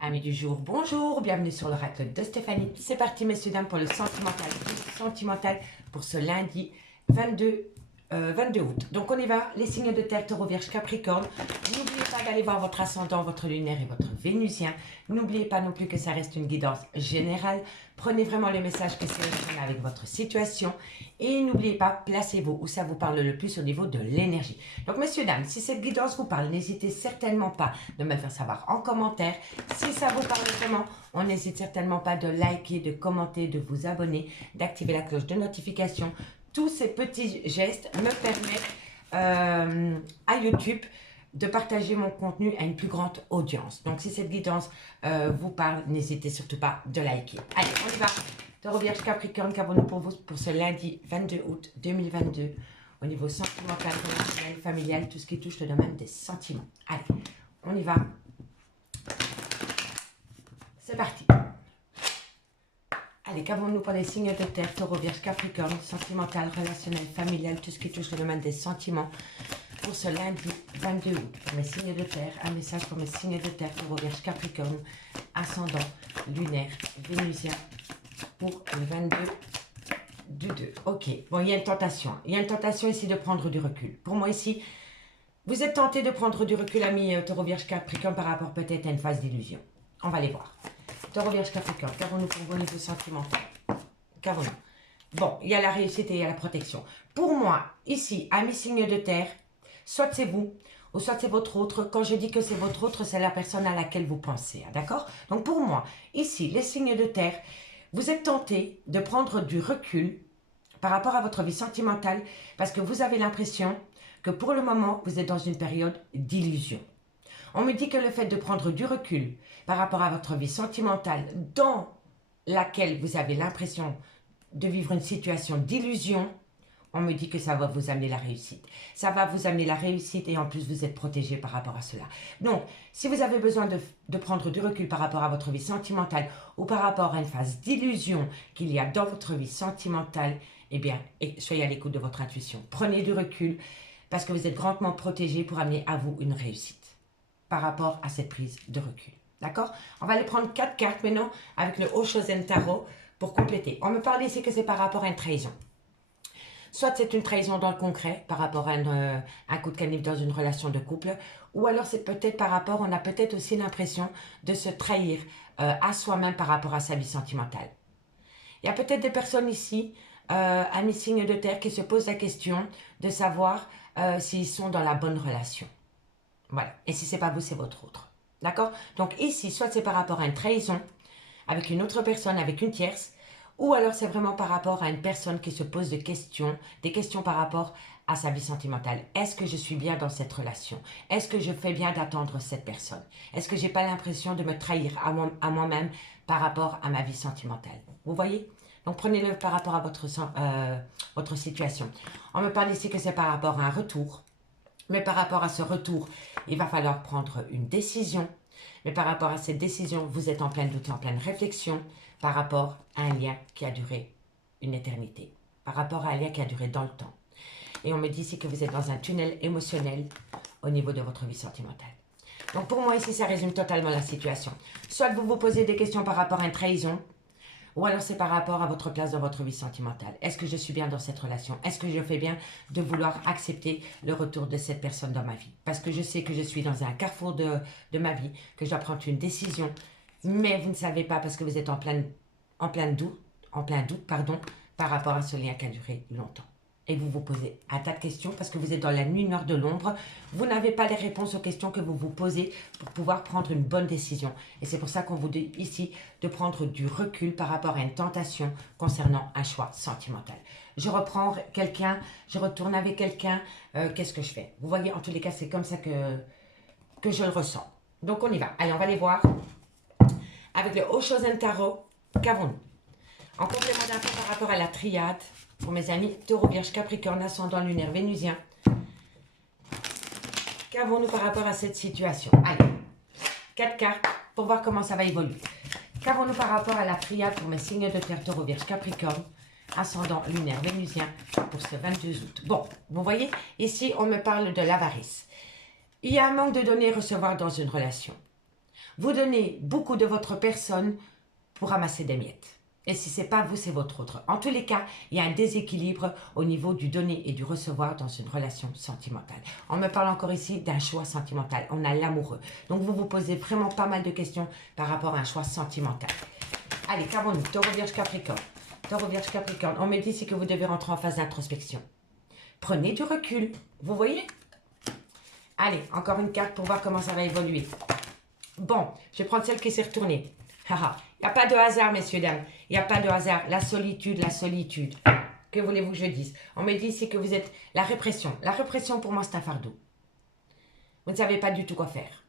Amis du jour, bonjour, bienvenue sur l'oracle de Stéphanie. C'est parti messieurs dames pour le sentimental pour ce lundi 22 août. Donc on y va, les signes de terre, taureau, vierge, capricorne. N'oubliez pas d'aller voir votre ascendant, votre lunaire et votre vénusien. N'oubliez pas non plus que ça reste une guidance générale. Prenez vraiment le message que c'est avec votre situation. Et n'oubliez pas, placez-vous où ça vous parle le plus au niveau de l'énergie. Donc messieurs, dames, si cette guidance vous parle, n'hésitez certainement pas de me le faire savoir en commentaire. Si ça vous parle vraiment, on n'hésite certainement pas de liker, de commenter, de vous abonner, d'activer la cloche de notification. Tous ces petits gestes me permettent à YouTube de partager mon contenu à une plus grande audience. Donc, si cette guidance vous parle, n'hésitez surtout pas de liker. Allez, on y va. Taureau, vierge, capricorne, qu'avons-nous pour vous pour ce lundi 22 août 2022 au niveau sentimental, relationnel, familial, tout ce qui touche le domaine des sentiments. Allez, on y va. C'est parti. Allez, qu'avons-nous pour les signes de terre, taureau, vierge, capricorne, sentimental, relationnel, familial, tout ce qui touche le domaine des sentiments pour ce lundi 22 août. Pour mes signes de terre, un message pour mes signes de terre, taureau, vierge, capricorne, ascendant, lunaire, vénusien pour le 22 du 2. Ok, bon, il y a une tentation. Il y a une tentation ici de prendre du recul. Pour moi ici, vous êtes tenté de prendre du recul, ami taureau, vierge, capricorne, par rapport peut-être à une phase d'illusion. On va les voir. Taureau, vierge, capricorne, qu'avons-nous pour vos niveaux sentimentaux? Qu'avons-nous? Bon, il y a la réussite et il y a la protection. Pour moi, ici, à mes signes de terre, soit c'est vous, ou soit c'est votre autre. Quand je dis que c'est votre autre, c'est la personne à laquelle vous pensez, d'accord? Donc pour moi, ici, les signes de terre, vous êtes tentés de prendre du recul par rapport à votre vie sentimentale, parce que vous avez l'impression que pour le moment, vous êtes dans une période d'illusion. On me dit que le fait de prendre du recul par rapport à votre vie sentimentale dans laquelle vous avez l'impression de vivre une situation d'illusion, on me dit que ça va vous amener la réussite. Ça va vous amener la réussite et en plus vous êtes protégé par rapport à cela. Donc, si vous avez besoin de prendre du recul par rapport à votre vie sentimentale ou par rapport à une phase d'illusion qu'il y a dans votre vie sentimentale, eh bien, soyez à l'écoute de votre intuition. Prenez du recul parce que vous êtes grandement protégé pour amener à vous une réussite par rapport à cette prise de recul. D'accord? On va aller prendre 4 cartes maintenant avec le Oshozen Tarot pour compléter. On me parle ici que c'est par rapport à une trahison. Soit c'est une trahison dans le concret par rapport à un coup de canif dans une relation de couple, ou alors c'est peut-être par rapport, on a peut-être aussi l'impression de se trahir à soi-même par rapport à sa vie sentimentale. Il y a peut-être des personnes ici, à mes signes de terre, qui se posent la question de savoir s'ils sont dans la bonne relation. Voilà. Et si ce n'est pas vous, c'est votre autre. D'accord? Donc ici, soit c'est par rapport à une trahison avec une autre personne, avec une tierce, ou alors c'est vraiment par rapport à une personne qui se pose des questions par rapport à sa vie sentimentale. Est-ce que je suis bien dans cette relation? Est-ce que je fais bien d'attendre cette personne? Est-ce que je n'ai pas l'impression de me trahir à moi-même par rapport à ma vie sentimentale? Vous voyez? Donc prenez-le par rapport à votre situation. On me parle ici que c'est par rapport à un retour. Mais par rapport à ce retour, il va falloir prendre une décision. Mais par rapport à cette décision, vous êtes en plein doute, en pleine réflexion par rapport à un lien qui a duré une éternité. Par rapport à un lien qui a duré dans le temps. Et on me dit ici que vous êtes dans un tunnel émotionnel au niveau de votre vie sentimentale. Donc pour moi ici, ça résume totalement la situation. Soit vous vous posez des questions par rapport à une trahison, ou alors c'est par rapport à votre place dans votre vie sentimentale. Est-ce que je suis bien dans cette relation? Est-ce que je fais bien de vouloir accepter le retour de cette personne dans ma vie? Parce que je sais que je suis dans un carrefour de ma vie, que je dois prendre une décision, mais vous ne savez pas parce que vous êtes en plein doute, par rapport à ce lien qui a duré longtemps. Et vous vous posez un tas de questions parce que vous êtes dans la nuit noire de l'ombre. Vous n'avez pas les réponses aux questions que vous vous posez pour pouvoir prendre une bonne décision. Et c'est pour ça qu'on vous dit ici de prendre du recul par rapport à une tentation concernant un choix sentimental. Je reprends quelqu'un, je retourne avec quelqu'un, qu'est-ce que je fais? Vous voyez, en tous les cas, c'est comme ça que je le ressens. Donc on y va. Allez, on va les voir. Avec le Oshozen Tarot, qu'avons-nous? En complément d'infos par rapport à la triade, pour mes amis, taureau, vierge, capricorne, ascendant lunaire, vénusien. Qu'avons-nous par rapport à cette situation? Allez, 4 cartes pour voir comment ça va évoluer. Qu'avons-nous par rapport à la triade pour mes signes de terre, taureau, vierge, capricorne, ascendant lunaire, vénusien pour ce 22 août? Bon, vous voyez, ici, on me parle de l'avarice. Il y a un manque de donner et recevoir dans une relation. Vous donnez beaucoup de votre personne pour ramasser des miettes. Et si ce n'est pas vous, c'est votre autre. En tous les cas, il y a un déséquilibre au niveau du donner et du recevoir dans une relation sentimentale. On me parle encore ici d'un choix sentimental. On a l'amoureux. Donc, vous vous posez vraiment pas mal de questions par rapport à un choix sentimental. Allez, qu'avons-nous? Taureau, Vierge, Capricorne. Taureau, Vierge, Capricorne. On me dit ici que vous devez rentrer en phase d'introspection. Prenez du recul. Vous voyez? Allez, encore une carte pour voir comment ça va évoluer. Bon, je vais prendre celle qui s'est retournée. Il n'y a pas de hasard, messieurs, dames. Il n'y a pas de hasard. La solitude, la solitude. Que voulez-vous que je dise? On me dit ici que vous êtes la répression. La répression, pour moi, c'est un fardeau. Vous ne savez pas du tout quoi faire.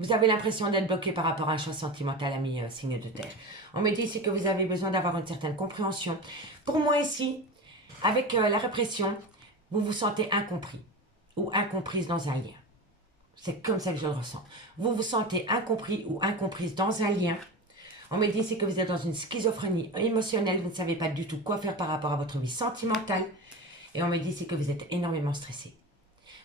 Vous avez l'impression d'être bloqué par rapport à un choix sentimental, ami signe de terre. On me dit ici que vous avez besoin d'avoir une certaine compréhension. Pour moi, ici, avec la répression, vous vous sentez incompris ou incomprise dans un lien. C'est comme ça que je le ressens. Vous vous sentez incompris ou incomprise dans un lien. On me dit ici que vous êtes dans une schizophrénie émotionnelle. Vous ne savez pas du tout quoi faire par rapport à votre vie sentimentale. Et on me dit ici que vous êtes énormément stressé.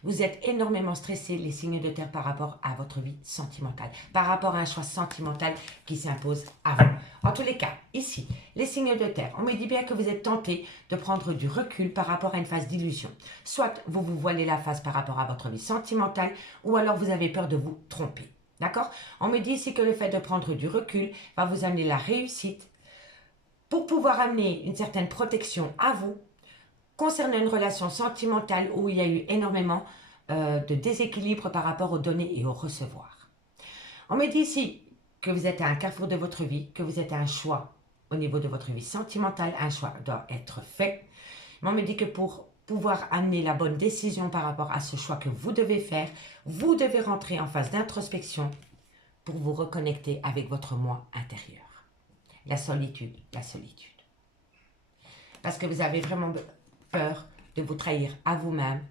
Vous êtes énormément stressé, les signes de terre, par rapport à votre vie sentimentale. Par rapport à un choix sentimental qui s'impose à vous. En tous les cas, ici, les signes de terre, on me dit bien que vous êtes tenté de prendre du recul par rapport à une phase d'illusion. Soit vous vous voilez la face par rapport à votre vie sentimentale, ou alors vous avez peur de vous tromper. D'accord? On me dit ici que le fait de prendre du recul va vous amener la réussite pour pouvoir amener une certaine protection à vous concernant une relation sentimentale où il y a eu énormément de déséquilibre par rapport au donner et au recevoir. On me dit ici que vous êtes à un carrefour de votre vie, que vous êtes à un choix au niveau de votre vie sentimentale, un choix doit être fait. Mais on me dit que pour pouvoir amener la bonne décision par rapport à ce choix que vous devez faire, vous devez rentrer en phase d'introspection pour vous reconnecter avec votre moi intérieur. La solitude, la solitude. Parce que vous avez vraiment peur de vous trahir à vous-même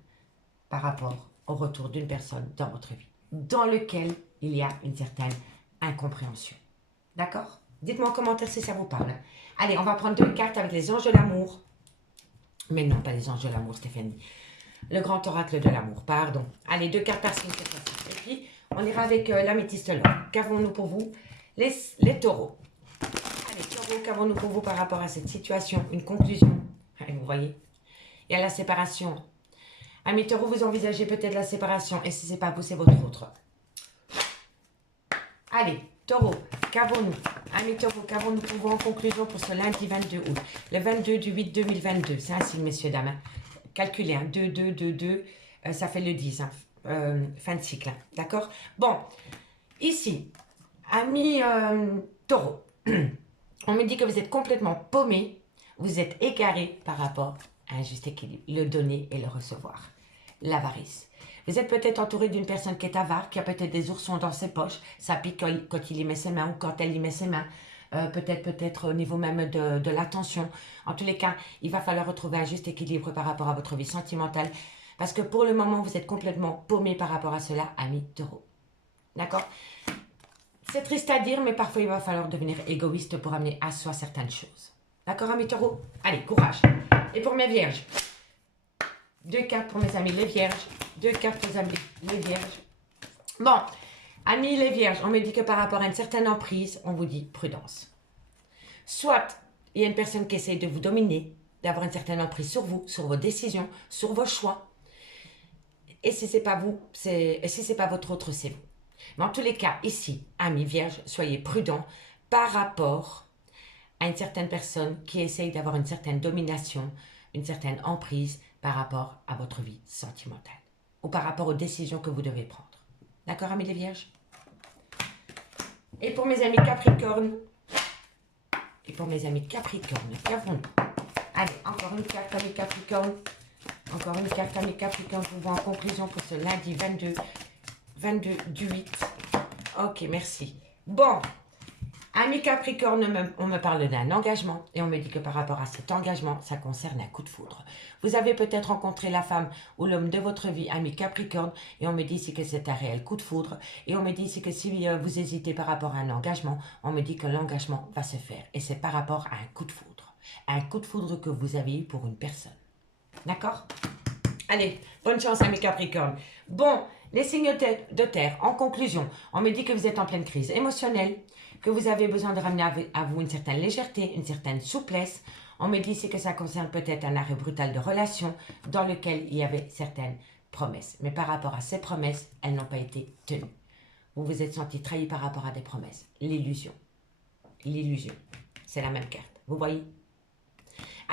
par rapport au retour d'une personne dans votre vie, dans lequel il y a une certaine incompréhension. D'accord? Dites-moi en commentaire si ça vous parle. Allez, on va prendre 2 cartes avec les anges de l'amour. Mais non, pas les anges de l'amour, Stéphanie. Le grand oracle de l'amour, pardon. Allez, 2 cartes par signe cette fois-ci. Et puis, on ira avec l'améthyste l'or. Qu'avons-nous pour vous? Les taureaux. Allez, taureaux, qu'avons-nous pour vous par rapport à cette situation? Une conclusion. Allez, vous voyez? Il y a la séparation. Amis taureaux, vous envisagez peut-être la séparation. Et si ce n'est pas vous, c'est votre autre. Allez, taureau, qu'avons-nous? Amis taureaux, qu'avons-nous pour vous en conclusion pour ce lundi 22 août? Le 22 du 8 2022. C'est un signe, messieurs, dames. Calculez, hein. 2, 2, 2, 2. Ça fait le 10. Hein. Fin de cycle. Hein. D'accord? Bon, ici, amis taureaux, on me dit que vous êtes complètement paumé. Vous êtes égaré par rapport à un juste équilibre. Le donner et le recevoir. L'avarice. Vous êtes peut-être entouré d'une personne qui est avare, qui a peut-être des oursons dans ses poches. Ça pique quand il y met ses mains ou quand elle y met ses mains. Peut-être au niveau même de l'attention. En tous les cas, il va falloir retrouver un juste équilibre par rapport à votre vie sentimentale. Parce que pour le moment, vous êtes complètement paumé par rapport à cela, amis taureaux. D'accord? C'est triste à dire, mais parfois il va falloir devenir égoïste pour amener à soi certaines choses. D'accord, amis taureaux? Allez, courage. Et pour mes vierges, 2 cartes pour mes amis les vierges. 2 cartes pour mes amis les vierges. Bon, amis les vierges, on me dit que par rapport à une certaine emprise, on vous dit prudence. Soit il y a une personne qui essaie de vous dominer, d'avoir une certaine emprise sur vous, sur vos décisions, sur vos choix. Et si ce n'est pas vous, et si ce n'est pas votre autre, c'est vous. Mais en tous les cas, ici, amis vierges, soyez prudents par rapport à une certaine personne qui essaye d'avoir une certaine domination, une certaine emprise par rapport à votre vie sentimentale ou par rapport aux décisions que vous devez prendre. D'accord, amis les vierges? Et pour mes amis Capricorne, qu'avons-nous? Allez, encore une carte, amis Capricorne. Encore une carte, amis Capricorne, pour vous en conclusion pour ce lundi 22 du 8. Ok, merci. Bon, amis Capricorne, on me parle d'un engagement et on me dit que par rapport à cet engagement, ça concerne un coup de foudre. Vous avez peut-être rencontré la femme ou l'homme de votre vie, amis Capricorne, et on me dit ici que c'est un réel coup de foudre. Et on me dit ici que si vous hésitez par rapport à un engagement, on me dit que l'engagement va se faire. Et c'est par rapport à un coup de foudre. Un coup de foudre que vous avez eu pour une personne. D'accord? Allez, bonne chance, amis Capricorne. Bon, Les signes de terre, en conclusion, on me dit que vous êtes en pleine crise émotionnelle, que vous avez besoin de ramener à vous une certaine légèreté, une certaine souplesse. On me dit ici que ça concerne peut-être un arrêt brutal de relation dans lequel il y avait certaines promesses. Mais par rapport à ces promesses, elles n'ont pas été tenues. Vous vous êtes senti trahi par rapport à des promesses. L'illusion. L'illusion. C'est la même carte. Vous voyez?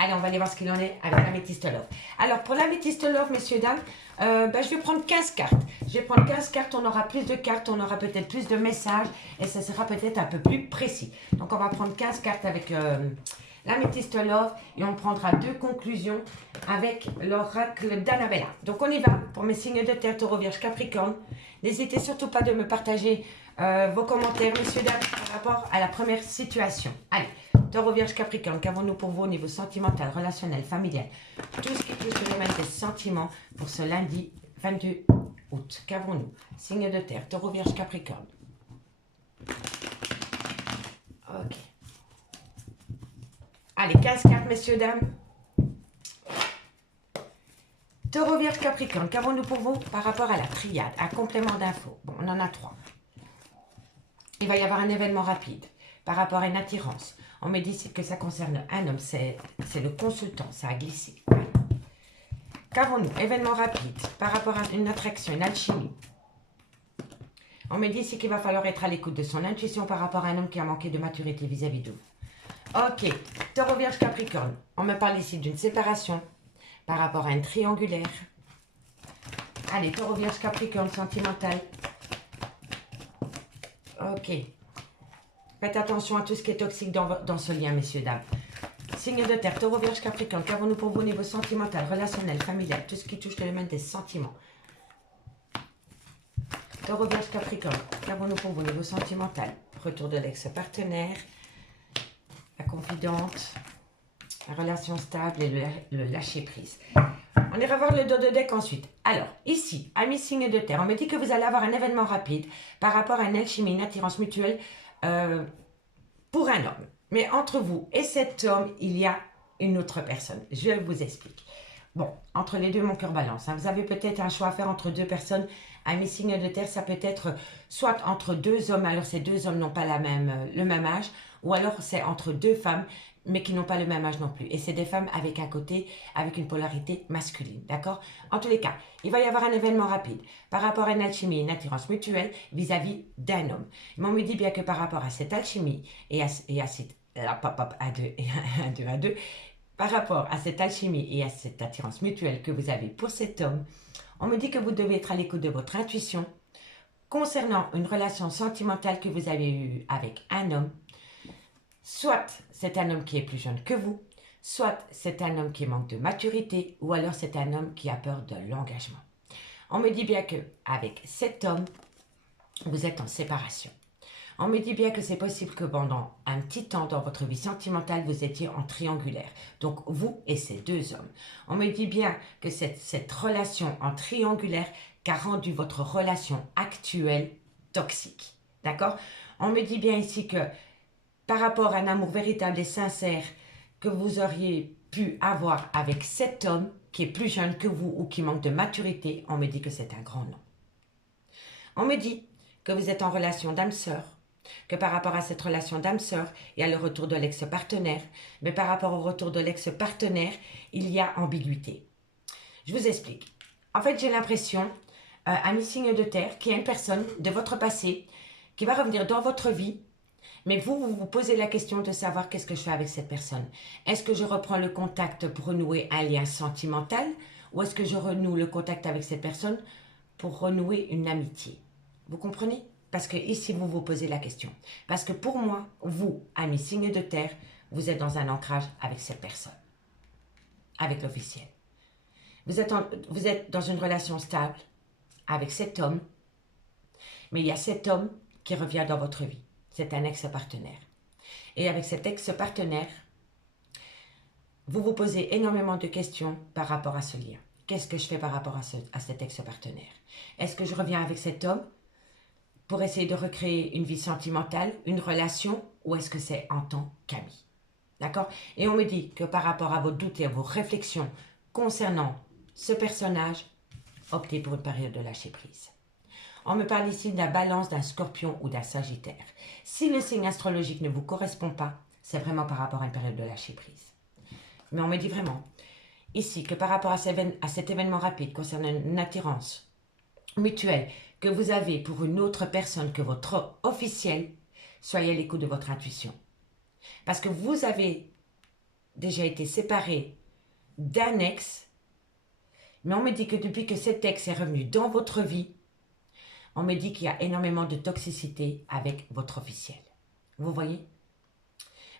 Allez, on va aller voir ce qu'il en est avec l'améthyste love. Alors, pour l'améthyste love, messieurs, dames, je vais prendre 15 cartes. Je vais prendre 15 cartes, on aura plus de cartes, on aura peut-être plus de messages et ça sera peut-être un peu plus précis. Donc, on va prendre 15 cartes avec l'améthyste love et on prendra 2 conclusions avec l'oracle d'Annabella. Donc, on y va pour mes signes de terre, taureau, vierge, capricorne. N'hésitez surtout pas de me partager vos commentaires, messieurs, dames, par rapport à la première situation. Allez. Taureau, vierge, capricorne, qu'avons-nous pour vous au niveau sentimental, relationnel, familial? Tout ce qui touche le domaine des sentiments pour ce lundi 22 août. Qu'avons-nous? Signe de terre, taureau, vierge, capricorne. Ok. Allez, 15 cartes, messieurs, dames. Taureau, vierge, capricorne, qu'avons-nous pour vous par rapport à la triade, un complément d'infos? Bon, on en a 3. Il va y avoir un événement rapide par rapport à une attirance. On me dit que ça concerne un homme, c'est le consultant, ça a glissé. Qu'avons-nous? Événement rapide, par rapport à une attraction, une alchimie. On me dit ici qu'il va falloir être à l'écoute de son intuition par rapport à un homme qui a manqué de maturité vis-à-vis de vous. Ok, taureau, vierge, capricorne. On me parle ici d'une séparation par rapport à une triangulaire. Allez, taureau, vierge, capricorne, sentimental. Ok. Faites attention à tout ce qui est toxique dans ce lien, messieurs, dames. Signe de terre, taureau, vierge, capricorne. Qu'avons-nous pour vous au niveau sentimental, relationnel, familial, tout ce qui touche le domaine des sentiments? Taureau, vierge, capricorne. Qu'avons-nous pour vous au niveau sentimental? Retour de l'ex-partenaire, la confidente, la relation stable et le lâcher-prise. On ira voir le dos de deck ensuite. Alors, ici, amis signe de terre, on me dit que vous allez avoir un événement rapide par rapport à une alchimie, une attirance mutuelle pour un homme. Mais entre vous et cet homme, il y a une autre personne. Je vous explique. Bon, entre les deux, mon cœur balance. Hein. Vous avez peut-être un choix à faire entre deux personnes. Amis signe de terre, ça peut être soit entre 2 hommes, alors ces 2 hommes n'ont pas le même âge, ou alors c'est entre 2 femmes, mais qui n'ont pas le même âge non plus. Et c'est des femmes avec un côté, avec une polarité masculine, d'accord? En tous les cas, il va y avoir un événement rapide par rapport à une alchimie, une attirance mutuelle vis-à-vis d'un homme. Mais on me dit bien que par rapport à cette alchimie et à cette... par rapport à cette alchimie et à cette attirance mutuelle que vous avez pour cet homme, on me dit que vous devez être à l'écoute de votre intuition concernant une relation sentimentale que vous avez eue avec un homme. Soit c'est un homme qui est plus jeune que vous, soit c'est un homme qui manque de maturité, ou alors c'est un homme qui a peur de l'engagement. On me dit bien que avec cet homme, vous êtes en séparation. On me dit bien que c'est possible que pendant un petit temps dans votre vie sentimentale, vous étiez en triangulaire. Donc, vous et ces 2 hommes. On me dit bien que cette relation en triangulaire qui a rendu votre relation actuelle toxique. D'accord? On me dit bien ici que par rapport à un amour véritable et sincère que vous auriez pu avoir avec cet homme qui est plus jeune que vous ou qui manque de maturité, on me dit que c'est un grand non. On me dit que vous êtes en relation d'âme-sœur, que par rapport à cette relation d'âme-sœur, il y a le retour de l'ex-partenaire, mais par rapport au retour de l'ex-partenaire, il y a ambiguïté. Je vous explique. En fait, j'ai l'impression, ami signe de terre, qu'il y a une personne de votre passé qui va revenir dans votre vie, mais vous vous posez la question de savoir qu'est-ce que je fais avec cette personne. Est-ce que je reprends le contact pour renouer un lien sentimental ou est-ce que je renoue le contact avec cette personne pour renouer une amitié? Vous comprenez? Parce que ici, vous vous posez la question. Parce que pour moi, vous, amis signes de terre, vous êtes dans un ancrage avec cette personne, avec l'officiel. Vous êtes dans une relation stable avec cet homme, mais il y a cet homme qui revient dans votre vie. C'est un ex-partenaire. Et avec cet ex-partenaire, vous vous posez énormément de questions par rapport à ce lien. Qu'est-ce que je fais par rapport à cet ex-partenaire? Est-ce que je reviens avec cet homme pour essayer de recréer une vie sentimentale, une relation, ou est-ce que c'est en tant qu'ami? D'accord? Et on me dit que par rapport à vos doutes et à vos réflexions concernant ce personnage, optez pour une période de lâcher prise. On me parle ici de la balance, d'un scorpion ou d'un sagittaire. Si le signe astrologique ne vous correspond pas, c'est vraiment par rapport à une période de lâcher prise. Mais on me dit vraiment ici que par rapport à cet événement rapide concernant une attirance mutuelle que vous avez pour une autre personne que votre officiel, soyez à l'écoute de votre intuition. Parce que vous avez déjà été séparé d'un ex, mais on me dit que depuis que cet ex est revenu dans votre vie, on me dit qu'il y a énormément de toxicité avec votre officiel. Vous voyez?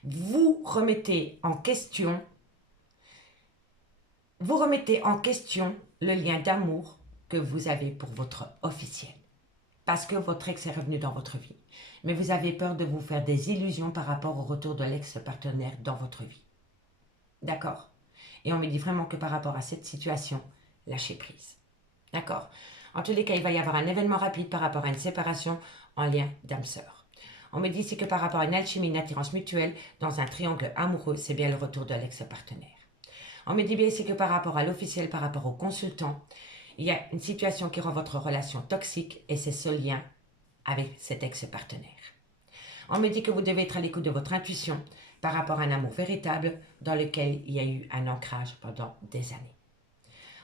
Vous remettez en question le lien d'amour que vous avez pour votre officiel. Parce que votre ex est revenu dans votre vie. Mais vous avez peur de vous faire des illusions par rapport au retour de l'ex-partenaire dans votre vie. D'accord? Et on me dit vraiment que par rapport à cette situation, lâchez prise. D'accord? En tous les cas, il va y avoir un événement rapide par rapport à une séparation en lien d'âme-sœur. On me dit ici que par rapport à une alchimie, une attirance mutuelle, dans un triangle amoureux, c'est bien le retour de l'ex-partenaire. On me dit bien ici que par rapport à l'officiel, par rapport au consultant, il y a une situation qui rend votre relation toxique et c'est ce lien avec cet ex-partenaire. On me dit que vous devez être à l'écoute de votre intuition par rapport à un amour véritable dans lequel il y a eu un ancrage pendant des années.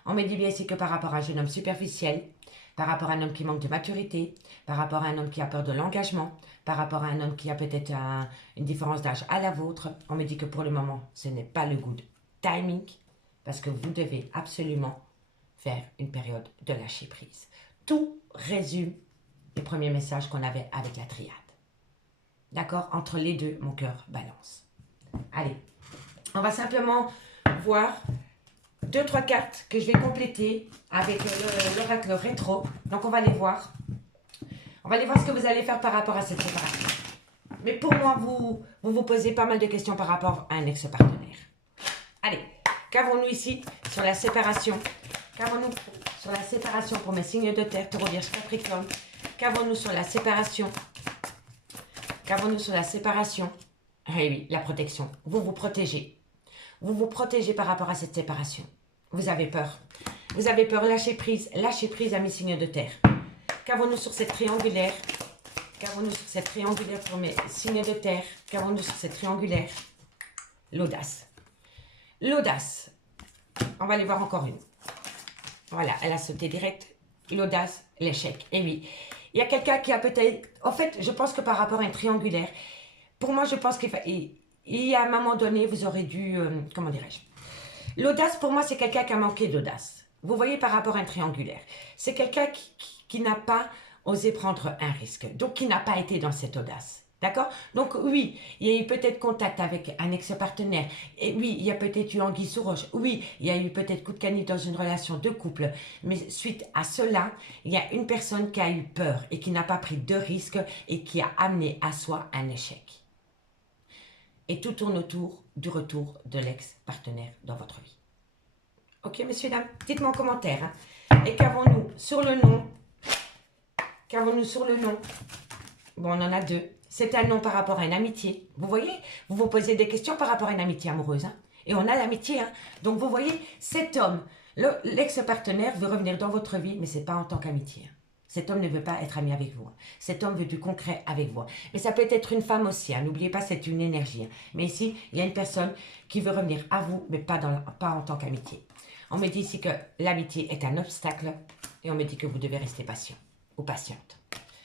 On me dit bien ici que par rapport à un jeune homme superficiel, par rapport à un homme qui manque de maturité, par rapport à un homme qui a peur de l'engagement, par rapport à un homme qui a peut-être une différence d'âge à la vôtre, on me dit que pour le moment, ce n'est pas le good timing parce que vous devez absolument faire une période de lâcher prise. Tout résume les premiers messages qu'on avait avec la triade. D'accord? Entre les deux, mon cœur balance. Allez, on va simplement voir 2-3 cartes que je vais compléter avec l'oracle rétro. Donc, on va les voir. On va aller voir ce que vous allez faire par rapport à cette séparation. Mais pour moi, vous posez pas mal de questions par rapport à un ex-partenaire. Allez, qu'avons-nous ici sur la séparation? Qu'avons-nous sur la séparation pour mes signes de terre, Taureau, Vierge, Capricorne? Qu'avons-nous sur la séparation? Qu'avons-nous sur la séparation? Ah oui, la protection. Vous vous protégez. Vous vous protégez par rapport à cette séparation. Vous avez peur. Vous avez peur, lâchez prise à mes signes de terre. Qu'avons-nous sur cette triangulaire? Qu'avons-nous sur cette triangulaire pour mes signes de terre? Qu'avons-nous sur cette triangulaire? L'audace. L'audace. On va aller voir encore une. Voilà, elle a sauté direct. L'audace, l'échec. Et oui, il y a quelqu'un qui a peut-être... En fait, je pense que par rapport à un triangulaire, pour moi, je pense qu'il y a un moment donné, vous aurez dû... comment dirais-je? L'audace, pour moi, c'est quelqu'un qui a manqué d'audace. Vous voyez, par rapport à un triangulaire. C'est quelqu'un qui n'a pas osé prendre un risque. Donc, qui n'a pas été dans cette audace. D'accord? Donc, oui, il y a eu peut-être contact avec un ex-partenaire. Et oui, il y a peut-être eu anguille sous roche. Oui, il y a eu peut-être coup de canif dans une relation de couple. Mais suite à cela, il y a une personne qui a eu peur et qui n'a pas pris de risque et qui a amené à soi un échec. Et tout tourne autour du retour de l'ex-partenaire dans votre vie. Ok, messieurs, dames? Dites-moi en commentaire. Hein. Et qu'avons-nous sur le nom? Qu'avons-nous sur le nom? Bon, on en a deux. C'est un nom par rapport à une amitié. Vous voyez? Vous vous posez des questions par rapport à une amitié amoureuse. Hein? Et on a l'amitié. Hein? Donc, vous voyez, cet homme, l'ex-partenaire veut revenir dans votre vie, mais ce n'est pas en tant qu'amitié. Hein? Cet homme ne veut pas être ami avec vous. Hein? Cet homme veut du concret avec vous. Hein? Mais ça peut être une femme aussi. Hein? N'oubliez pas, c'est une énergie. Hein? Mais ici, il y a une personne qui veut revenir à vous, mais pas en tant qu'amitié. On me dit ici que l'amitié est un obstacle et on me dit que vous devez rester patient ou patiente.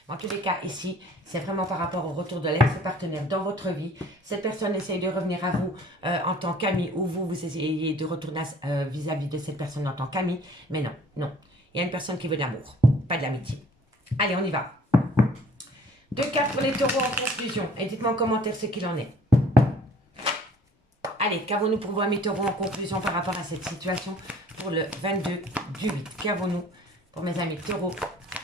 En tous les cas, ici, c'est vraiment par rapport au retour de l'ex-partenaire dans votre vie. Cette personne essaye de revenir à vous en tant qu'ami ou vous essayez de retourner vis-à-vis de cette personne en tant qu'ami. Mais non, non. Il y a une personne qui veut de l'amour, pas de l'amitié. Allez, on y va. 2 cartes pour les taureaux en conclusion. Et dites-moi en commentaire ce qu'il en est. Allez, qu'avons-nous pour vous, mes taureaux, en conclusion par rapport à cette situation pour le 22 du 8? Qu'avons-nous pour mes amis taureaux?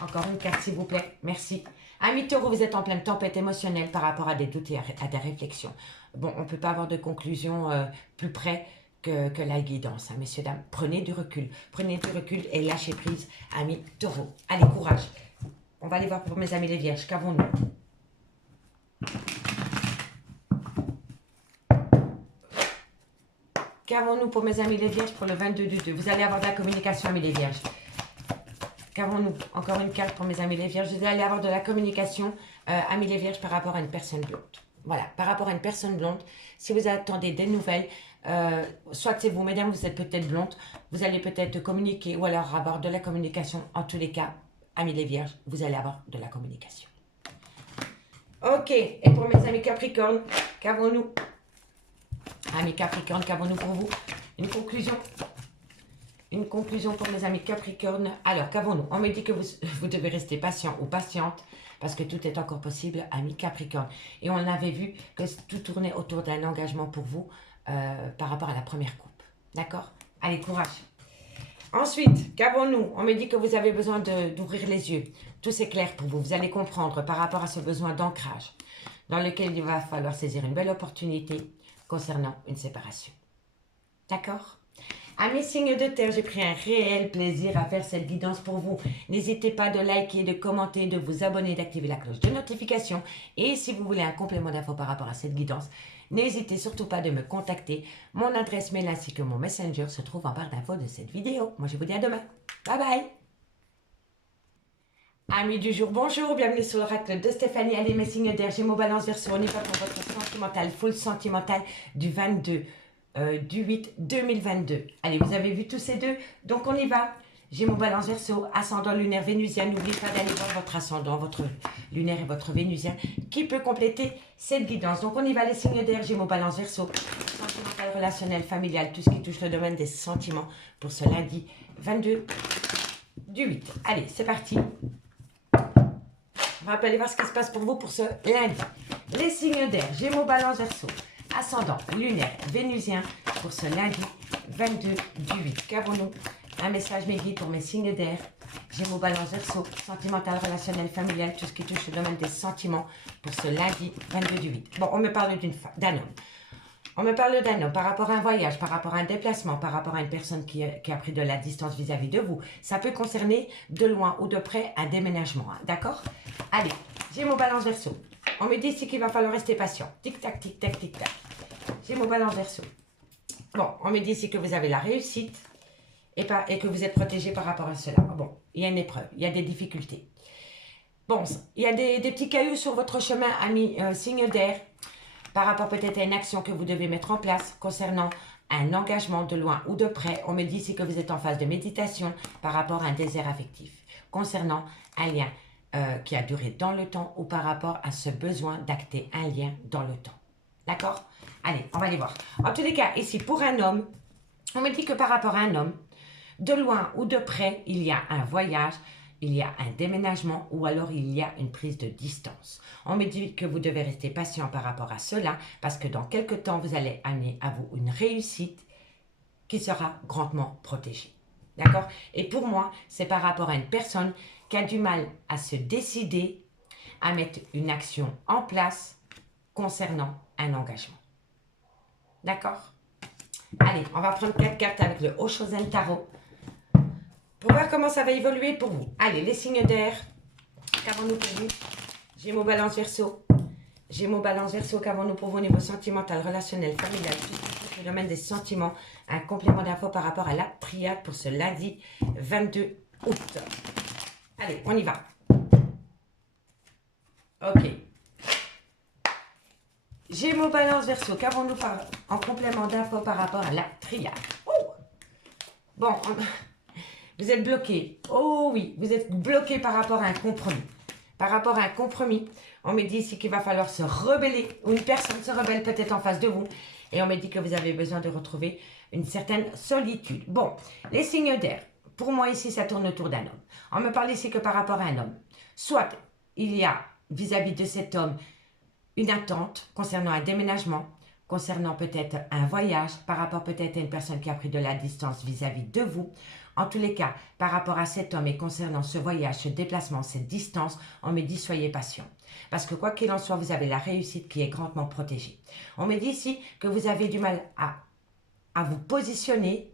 Encore une carte, s'il vous plaît. Merci. Amis taureaux, vous êtes en pleine tempête émotionnelle par rapport à des doutes et à des réflexions. Bon, on ne peut pas avoir de conclusion plus près que la guidance, hein, messieurs, dames. Prenez du recul. Prenez du recul et lâchez prise, amis taureaux. Allez, courage. On va aller voir pour mes amis les vierges. Qu'avons-nous? Qu'avons-nous pour mes amis les vierges pour le 22 du 2? Vous allez avoir de la communication, amis les vierges. qu'avons-nous? Encore une carte pour mes amis les vierges. Vous allez avoir de la communication, amis les vierges, par rapport à une personne blonde. Voilà, par rapport à une personne blonde, si vous attendez des nouvelles, soit c'est vous, mesdames, vous êtes peut-être blonde, vous allez peut-être communiquer ou alors avoir de la communication. En tous les cas, amis les vierges, vous allez avoir de la communication. Ok, et pour mes amis Capricorne, qu'avons-nous? Amis Capricorne, qu'avons-nous pour vous? Une conclusion. Une conclusion pour mes amis Capricorne. Alors, qu'avons-nous? On me dit que vous devez rester patient ou patiente parce que tout est encore possible, amis Capricorne. Et on avait vu que tout tournait autour d'un engagement pour vous par rapport à la première coupe. D'accord? Allez, courage. Ensuite, qu'avons-nous? On me dit que vous avez besoin d'ouvrir les yeux. Tout c'est clair pour vous. Vous allez comprendre par rapport à ce besoin d'ancrage dans lequel il va falloir saisir une belle opportunité concernant une séparation. D'accord? Amis signes de terre, j'ai pris un réel plaisir à faire cette guidance pour vous. N'hésitez pas de liker, de commenter, de vous abonner, d'activer la cloche de notification. Et si vous voulez un complément d'infos par rapport à cette guidance, n'hésitez surtout pas de me contacter. Mon adresse mail ainsi que mon messenger se trouve en barre d'infos de cette vidéo. Moi, je vous dis à demain. Bye bye. Amis du jour, bonjour, bienvenue sur l'oracle de Stéphanie. Allez, mes signes d'air, Gémeaux, Balance, Verseau, on y va pour votre sentimental, full sentimental du 22 du 8 2022. Allez, vous avez vu tous ces deux, donc on y va. Gémeaux, Balance, Verseau, ascendant lunaire vénusien. N'oubliez pas d'aller voir votre ascendant, votre lunaire et votre vénusien qui peut compléter cette guidance. Donc on y va, les signes d'air, Gémeaux, Balance, Verseau, sentimental, relationnel, familial, tout ce qui touche le domaine des sentiments pour ce lundi 22 du 8. Allez, c'est parti. On va aller voir ce qui se passe pour vous pour ce lundi. Les signes d'air, Gémeaux, Balance, Verseau, ascendant, lunaire, vénusien pour ce lundi 22 du 8. Qu'avons-nous? Un message mes guides pour mes signes d'air, Gémeaux, Balance, Verseau, sentimental, relationnel, familial, tout ce qui touche le domaine des sentiments pour ce lundi 22 du 8. Bon, on me parle d'un homme. On me parle d'un homme par rapport à un voyage, par rapport à un déplacement, par rapport à une personne qui a pris de la distance vis-à-vis de vous. Ça peut concerner de loin ou de près un déménagement, hein, d'accord? Allez, Gémeaux, Balance, Verseau. On me dit ici qu'il va falloir rester patient. Tic-tac, tic-tac, tic-tac. Gémeaux, Balance, Verseau. Bon, on me dit ici que vous avez la réussite et que vous êtes protégé par rapport à cela. Bon, il y a une épreuve, il y a des difficultés. Bon, il y a des petits cailloux sur votre chemin, amis signes d'air, par rapport peut-être à une action que vous devez mettre en place concernant un engagement de loin ou de près. On me dit ici que vous êtes en phase de méditation par rapport à un désert affectif, concernant un lien qui a duré dans le temps ou par rapport à ce besoin d'acter un lien dans le temps. D'accord? Allez, on va aller voir. En tous les cas, ici, pour un homme, on me dit que par rapport à un homme, de loin ou de près, il y a un voyage, il y a un déménagement ou alors il y a une prise de distance. On me dit que vous devez rester patient par rapport à cela parce que dans quelques temps, vous allez amener à vous une réussite qui sera grandement protégée. D'accord? Et pour moi, c'est par rapport à une personne qui a du mal à se décider à mettre une action en place concernant un engagement. D'accord? Allez, on va prendre 4 cartes avec le Oshozen Tarot pour voir comment ça va évoluer pour vous. Allez, les signes d'air, qu'avons-nous pour vous? Gémeaux, Balance, Verseau. Gémeaux, Balance, Verseau, qu'avons-nous pour vous au niveau sentimental, relationnel, familial, le domaine des sentiments. Un complément d'infos par rapport à la triade pour ce lundi 22 août. Allez, on y va. Ok. Gémeaux, Balance, Verseau, qu'avons-nous en complément d'infos par rapport à la triade? Bon, vous êtes bloqué. Oh oui, vous êtes bloqué par rapport à un compromis. Par rapport à un compromis, on me dit ici qu'il va falloir se rebeller, ou une personne se rebelle peut-être en face de vous. Et on me dit que vous avez besoin de retrouver une certaine solitude. Bon, les signes d'air. Pour moi ici, ça tourne autour d'un homme. On me parle ici que par rapport à un homme. Soit il y a vis-à-vis de cet homme une attente concernant un déménagement, concernant peut-être un voyage, par rapport peut-être à une personne qui a pris de la distance vis-à-vis de vous. En tous les cas, par rapport à cet homme et concernant ce voyage, ce déplacement, cette distance, on me dit soyez patient. Parce que quoi qu'il en soit, vous avez la réussite qui est grandement protégée. On me dit ici que vous avez du mal à vous positionner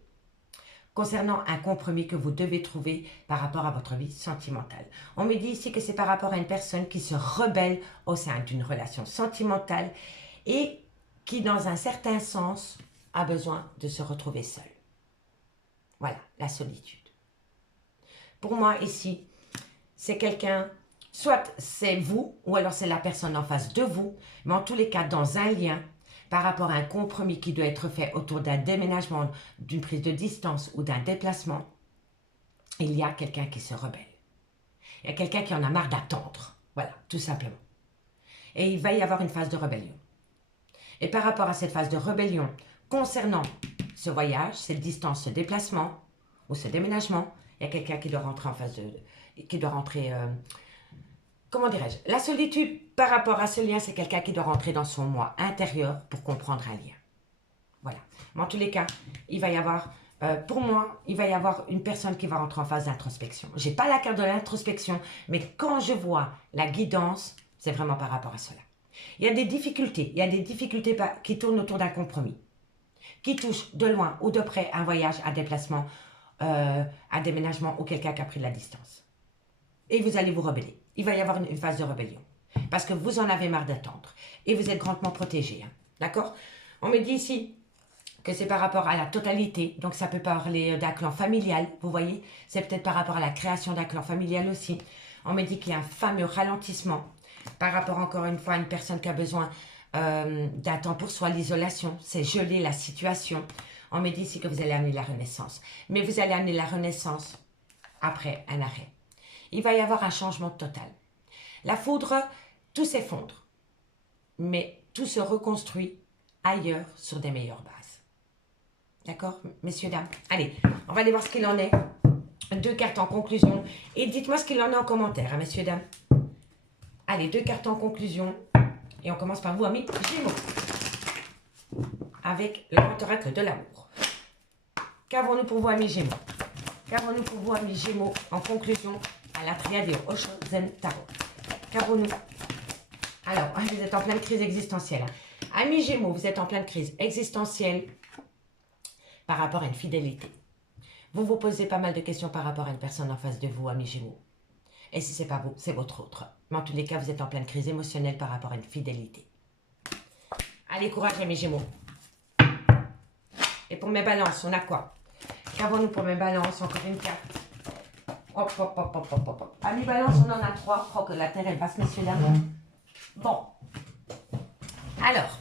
concernant un compromis que vous devez trouver par rapport à votre vie sentimentale. On me dit ici que c'est par rapport à une personne qui se rebelle au sein d'une relation sentimentale et qui, dans un certain sens, a besoin de se retrouver seul. Voilà, la solitude. Pour moi, ici, c'est quelqu'un, soit c'est vous, ou alors c'est la personne en face de vous, mais en tous les cas, dans un lien, par rapport à un compromis qui doit être fait autour d'un déménagement, d'une prise de distance ou d'un déplacement, il y a quelqu'un qui se rebelle. Il y a quelqu'un qui en a marre d'attendre. Voilà, tout simplement. Et il va y avoir une phase de rébellion. Et par rapport à cette phase de rébellion, concernant ce voyage, cette distance, ce déplacement ou ce déménagement, il y a quelqu'un qui doit rentrer en phase de... qui doit rentrer... comment dirais-je? La solitude par rapport à ce lien, c'est quelqu'un qui doit rentrer dans son moi intérieur pour comprendre un lien. Voilà. Mais en tous les cas, il va y avoir... pour moi, il va y avoir une personne qui va rentrer en phase d'introspection. Je n'ai pas la carte de l'introspection, mais quand je vois la guidance, c'est vraiment par rapport à cela. Il y a des difficultés qui tournent autour d'un compromis, qui touchent de loin ou de près un voyage, un déplacement, un déménagement ou quelqu'un qui a pris de la distance. Et vous allez vous rebeller. Il va y avoir une phase de rébellion. Parce que vous en avez marre d'attendre. Et vous êtes grandement protégé. Hein. D'accord? On me dit ici que c'est par rapport à la totalité. Donc ça peut parler d'un clan familial. Vous voyez? C'est peut-être par rapport à la création d'un clan familial aussi. On me dit qu'il y a un fameux ralentissement. Par rapport encore une fois à une personne qui a besoin d'un temps pour soi, l'isolation. C'est geler la situation. On me dit ici que vous allez amener la renaissance. Mais vous allez amener la renaissance après un arrêt. Il va y avoir un changement total. La foudre, tout s'effondre, mais tout se reconstruit ailleurs sur des meilleures bases. D'accord, messieurs, dames? Allez, on va aller voir ce qu'il en est. 2 cartes en conclusion. Et dites-moi ce qu'il en est en commentaire, hein, messieurs, dames. Allez, 2 cartes en conclusion. Et on commence par vous, amis Gémeaux. Avec le grand oracle de l'amour. Qu'avons-nous pour vous, amis Gémeaux? Qu'avons-nous pour vous, amis Gémeaux, en conclusion à la triade des Oshozen Tarot? Qu'avons-nous? Alors, vous êtes en pleine crise existentielle. Hein. Amis Gémeaux, vous êtes en pleine crise existentielle par rapport à une fidélité. Vous vous posez pas mal de questions par rapport à une personne en face de vous, amis Gémeaux. Et si c'est pas vous, c'est votre autre. Mais en tous les cas, vous êtes en pleine crise émotionnelle par rapport à une fidélité. Allez, courage, amis Gémeaux. Et pour mes balances, on a quoi? Qu'avons-nous pour mes balances? Encore une carte. Hop, hop, hop, hop, hop, hop. Amis balance, on en a 3. Oh, que la terre est basse, messieurs, dames. Bon. Alors,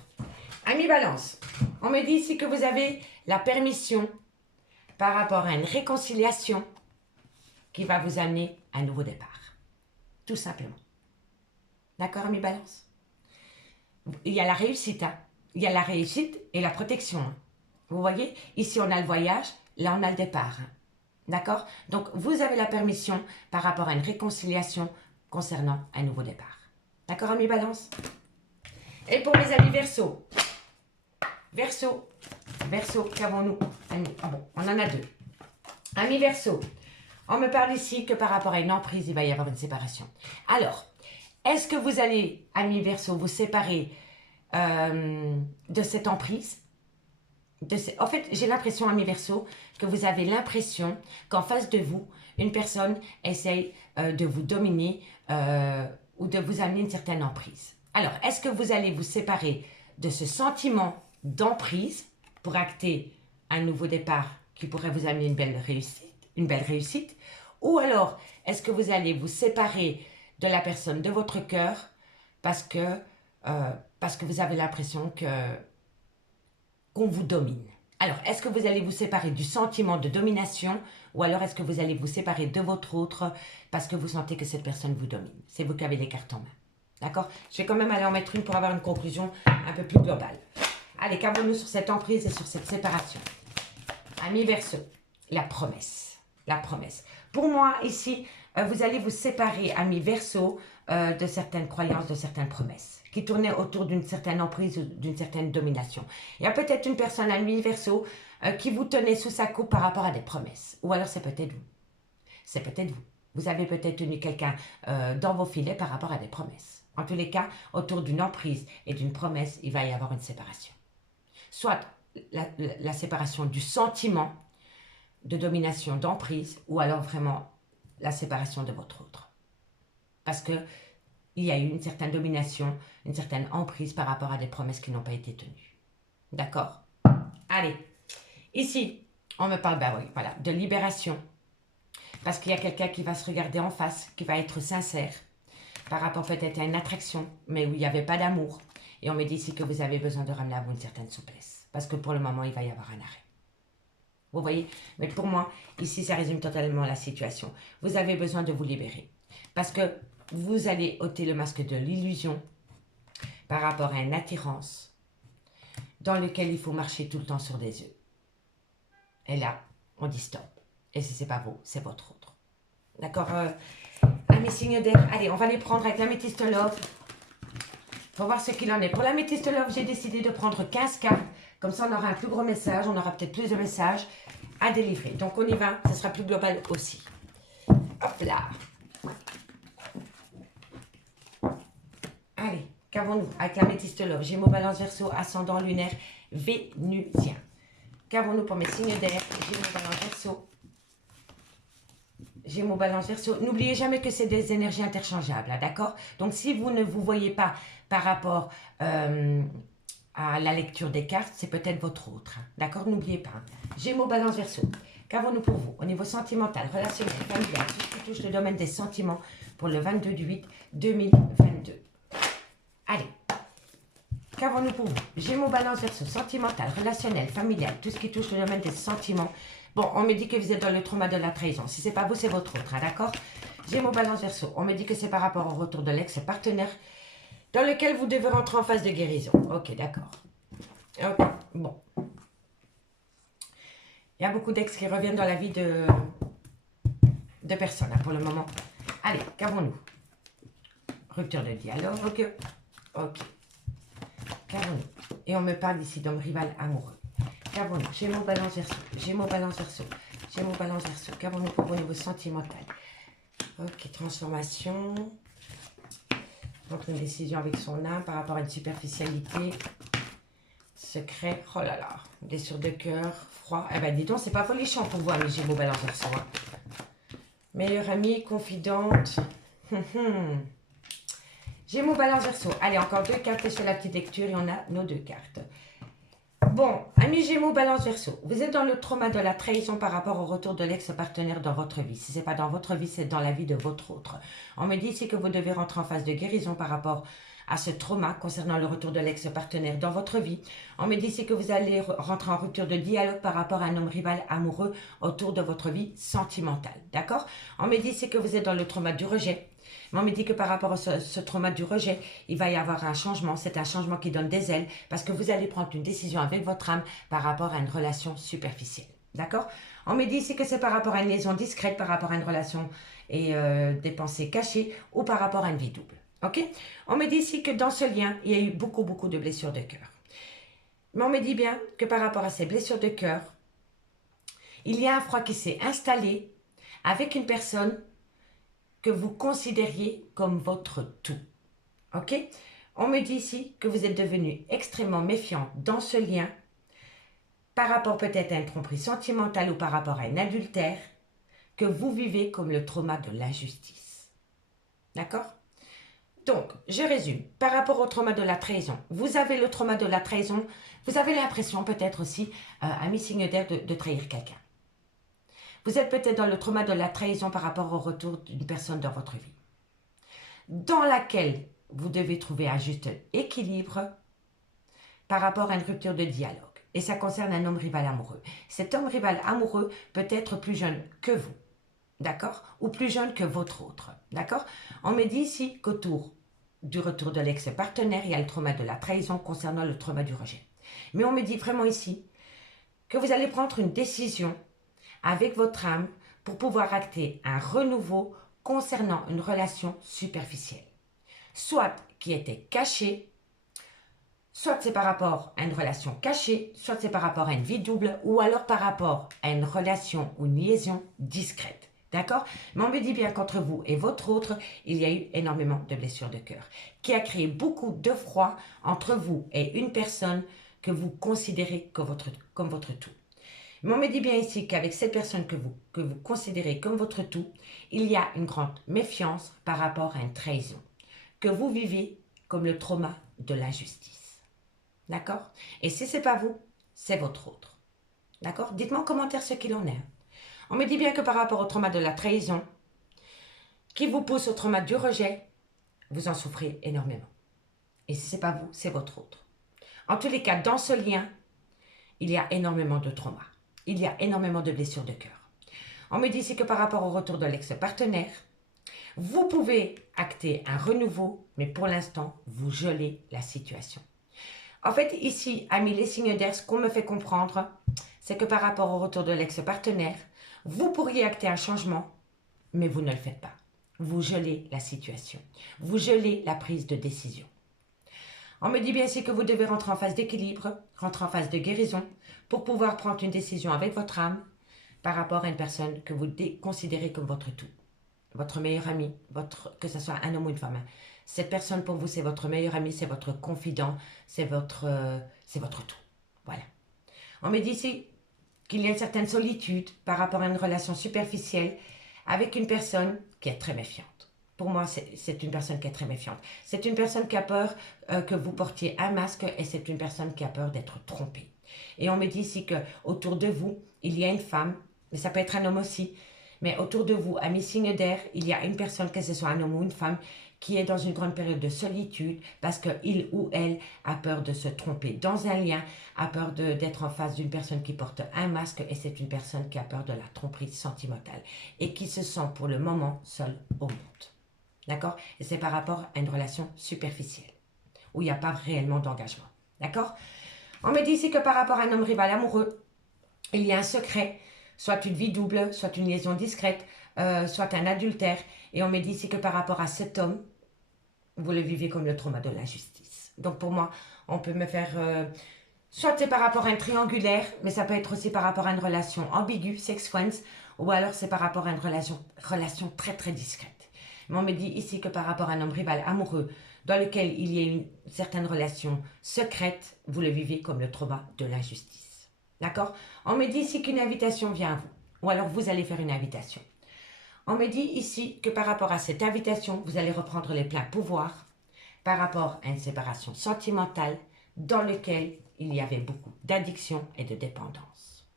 amis balance, on me dit ici que vous avez la permission par rapport à une réconciliation qui va vous amener à un nouveau départ. Tout simplement. D'accord, amis balance? Il y a la réussite, hein. Il y a la réussite et la protection. Hein. Vous voyez? Ici, on a le voyage, là, on a le départ. Hein. D'accord? Donc, vous avez la permission par rapport à une réconciliation concernant un nouveau départ. D'accord, amis balance? Et pour mes amis Verseau. Verseau. Verseau, qu'avons-nous? Ah bon, on en a 2. Amis Verseau, on me parle ici que par rapport à une emprise, il va y avoir une séparation. Alors, est-ce que vous allez, amis Verseau, vous séparer de cette emprise? En fait, j'ai l'impression, amis Verseau, que vous avez l'impression qu'en face de vous, une personne essaye de vous dominer ou de vous amener une certaine emprise. Alors, est-ce que vous allez vous séparer de ce sentiment d'emprise pour acter un nouveau départ qui pourrait vous amener une belle réussite, ou alors, est-ce que vous allez vous séparer de la personne de votre cœur parce que vous avez l'impression qu'on vous domine? Alors, est-ce que vous allez vous séparer du sentiment de domination ou alors est-ce que vous allez vous séparer de votre autre parce que vous sentez que cette personne vous domine? C'est vous qui avez les cartes en main. D'accord? Je vais quand même aller en mettre une pour avoir une conclusion un peu plus globale. Allez, qu'avons-nous sur cette emprise et sur cette séparation? Amis Verseau, la promesse. La promesse. Pour moi, ici, vous allez vous séparer, amis Verseau, de certaines croyances, de certaines promesses qui tournaient autour d'une certaine emprise ou d'une certaine domination. Il y a peut-être une personne, amis Verseau, qui vous tenait sous sa coupe par rapport à des promesses. Ou alors c'est peut-être vous. C'est peut-être vous. Vous avez peut-être tenu quelqu'un dans vos filets par rapport à des promesses. En tous les cas, autour d'une emprise et d'une promesse, il va y avoir une séparation. Soit la séparation du sentiment de domination, d'emprise, ou alors vraiment la séparation de votre autre. Parce qu'il y a eu une certaine domination, une certaine emprise par rapport à des promesses qui n'ont pas été tenues. D'accord? Allez, ici, on me parle, ben oui, voilà, de libération. Parce qu'il y a quelqu'un qui va se regarder en face, qui va être sincère, par rapport peut-être à une attraction, mais où il n'y avait pas d'amour. Et on me dit ici que vous avez besoin de ramener à vous une certaine souplesse. Parce que pour le moment, il va y avoir un arrêt. Vous voyez? Mais pour moi, ici, ça résume totalement la situation. Vous avez besoin de vous libérer. Parce que vous allez ôter le masque de l'illusion par rapport à une attirance dans lequel il faut marcher tout le temps sur des œufs. Et là, on dit stop. Et si ce n'est pas vous, c'est votre autre. D'accord? Amis signes d'air. Allez, on va les prendre avec l'améthyste love. Pour voir ce qu'il en est. Pour l'améthyste love, j'ai décidé de prendre 15 cartes. Comme ça, on aura un plus gros message. On aura peut-être plus de messages à délivrer. Donc, on y va. Ça sera plus global aussi. Hop là. Allez, qu'avons-nous avec l'améthyste love? Gémeaux, balance, verseau, ascendant lunaire, vénusien. Qu'avons-nous pour mes signes d'air? Gémeaux, balance, verseau. Gémeaux, balance, verseau. N'oubliez jamais que c'est des énergies interchangeables, hein, d'accord? Donc, si vous ne vous voyez pas par rapport à la lecture des cartes, c'est peut-être votre autre, hein, d'accord? N'oubliez pas. Hein. Gémeaux, balance, verseau. Qu'avons-nous pour vous au niveau sentimental, relationnel, familial, tout ce qui touche le domaine des sentiments pour le 22/8/2022? Allez. Qu'avons-nous pour vous? Gémeaux, balance, verseau, sentimental, relationnel, familial, tout ce qui touche le domaine des sentiments. Bon, on me dit que vous êtes dans le trauma de la trahison. Si ce n'est pas vous, c'est votre autre, hein, d'accord? Gémeaux, balance, verseau, on me dit que c'est par rapport au retour de l'ex-partenaire dans lequel vous devez rentrer en phase de guérison. Ok, d'accord. Ok, bon. Il y a beaucoup d'ex qui reviennent dans la vie de personnes, hein, pour le moment. Allez, qu'avons-nous? Rupture de dialogue. Ok. Qu'avons-nous? Et on me parle ici d'homme rival amoureux. Qu'avons-nous? Gémeaux, balance, verseau. Gémeaux, balance, verseau. Gémeaux, balance, verseau. Qu'avons-nous pour au niveau sentimental? Ok, transformation. Prendre une décision avec son âme par rapport à une superficialité. Secret. Oh là là. Blessure de cœur. Froid. Eh ben dis donc, c'est pas folichon pour vous, mes Gémeaux, balance, verseau. Hein. Meilleure amie, confidente. Gémeaux, balance, verseau. Allez, encore 2 cartes sur la petite lecture et on a nos 2 cartes. Bon, amis Gémeaux, balance, verseau. Vous êtes dans le trauma de la trahison par rapport au retour de l'ex-partenaire dans votre vie. Si ce n'est pas dans votre vie, c'est dans la vie de votre autre. On me dit ici que vous devez rentrer en phase de guérison par rapport à ce trauma concernant le retour de l'ex-partenaire dans votre vie. On me dit ici que vous allez rentrer en rupture de dialogue par rapport à un homme rival amoureux autour de votre vie sentimentale. D'accord? On me dit ici que vous êtes dans le trauma du rejet. Mais on me dit que par rapport à ce trauma du rejet, il va y avoir un changement. C'est un changement qui donne des ailes parce que vous allez prendre une décision avec votre âme par rapport à une relation superficielle. D'accord? On me dit ici que c'est par rapport à une liaison discrète, par rapport à une relation et des pensées cachées ou par rapport à une vie double. Ok? On me dit ici que dans ce lien, il y a eu beaucoup de blessures de cœur. Mais on me dit bien que par rapport à ces blessures de cœur, il y a un froid qui s'est installé avec une personne que vous considériez comme votre tout. Ok? On me dit ici que vous êtes devenu extrêmement méfiant dans ce lien par rapport peut-être à une tromperie sentimentale ou par rapport à un adultère que vous vivez comme le trauma de l'injustice. D'accord? Donc, je résume. Par rapport au trauma de la trahison, vous avez le trauma de la trahison, vous avez l'impression peut-être aussi, amis signe d'air, de trahir quelqu'un. Vous êtes peut-être dans le trauma de la trahison par rapport au retour d'une personne dans votre vie, dans laquelle vous devez trouver un juste équilibre par rapport à une rupture de dialogue. Et ça concerne un homme rival amoureux. Cet homme rival amoureux peut être plus jeune que vous, d'accord? Ou plus jeune que votre autre, d'accord? On me dit ici qu'autour du retour de l'ex-partenaire, il y a le trauma de la trahison concernant le trauma du rejet. Mais on me dit vraiment ici que vous allez prendre une décision avec votre âme pour pouvoir acter un renouveau concernant une relation superficielle. Soit qui était cachée, soit c'est par rapport à une relation cachée, soit c'est par rapport à une vie double, ou alors par rapport à une relation ou une liaison discrète. D'accord? Mais on me dit bien qu'entre vous et votre autre, il y a eu énormément de blessures de cœur, qui a créé beaucoup de froid entre vous et une personne que vous considérez comme votre tout. Mais on me dit bien ici qu'avec cette personne que vous considérez comme votre tout, il y a une grande méfiance par rapport à une trahison, que vous vivez comme le trauma de l'injustice. D'accord? Et si ce n'est pas vous, c'est votre autre. D'accord? Dites-moi en commentaire ce qu'il en est. On me dit bien que par rapport au trauma de la trahison, qui vous pousse au trauma du rejet, vous en souffrez énormément. Et si ce n'est pas vous, c'est votre autre. En tous les cas, dans ce lien, il y a énormément de trauma. Il y a énormément de blessures de cœur. On me dit ici que par rapport au retour de l'ex-partenaire, vous pouvez acter un renouveau, mais pour l'instant, vous gelez la situation. En fait, ici, amis les signes d'air, ce qu'on me fait comprendre, c'est que par rapport au retour de l'ex-partenaire, vous pourriez acter un changement, mais vous ne le faites pas. Vous gelez la situation. Vous gelez la prise de décision. On me dit bien ici que vous devez rentrer en phase d'équilibre, rentrer en phase de guérison, pour pouvoir prendre une décision avec votre âme par rapport à une personne que vous considérez comme votre tout. Votre meilleur ami, que ce soit un homme ou une femme. Cette personne pour vous, c'est votre meilleur ami, c'est votre confident, c'est votre tout. Voilà. On me dit ici qu'il y a une certaine solitude par rapport à une relation superficielle avec une personne qui est très méfiante. Pour moi, c'est une personne qui est très méfiante. C'est une personne qui a peur que vous portiez un masque et c'est une personne qui a peur d'être trompée. Et on me dit ici qu'autour de vous, il y a une femme, mais ça peut être un homme aussi, mais autour de vous, amis signes d'air, il y a une personne, que ce soit un homme ou une femme, qui est dans une grande période de solitude parce qu'il ou elle a peur de se tromper dans un lien, a peur d'être en face d'une personne qui porte un masque et c'est une personne qui a peur de la tromperie sentimentale et qui se sent pour le moment seule au monde. D'accord? Et c'est par rapport à une relation superficielle où il n'y a pas réellement d'engagement. D'accord? On me dit ici que par rapport à un homme rival amoureux, il y a un secret, soit une vie double, soit une liaison discrète, soit un adultère. Et on me dit ici que par rapport à cet homme, vous le vivez comme le trauma de l'injustice. Donc pour moi, on peut me faire... soit c'est par rapport à un triangulaire, mais ça peut être aussi par rapport à une relation ambiguë, sex friends, ou alors c'est par rapport à une relation très très discrète. Mais on me dit ici que par rapport à un homme rival amoureux, dans lequel il y a une certaine relation secrète, vous le vivez comme le trauma de l'injustice. D'accord? On me dit ici qu'une invitation vient à vous, ou alors vous allez faire une invitation. On me dit ici que par rapport à cette invitation, vous allez reprendre les pleins pouvoirs par rapport à une séparation sentimentale dans laquelle il y avait beaucoup d'addiction et de dépendance.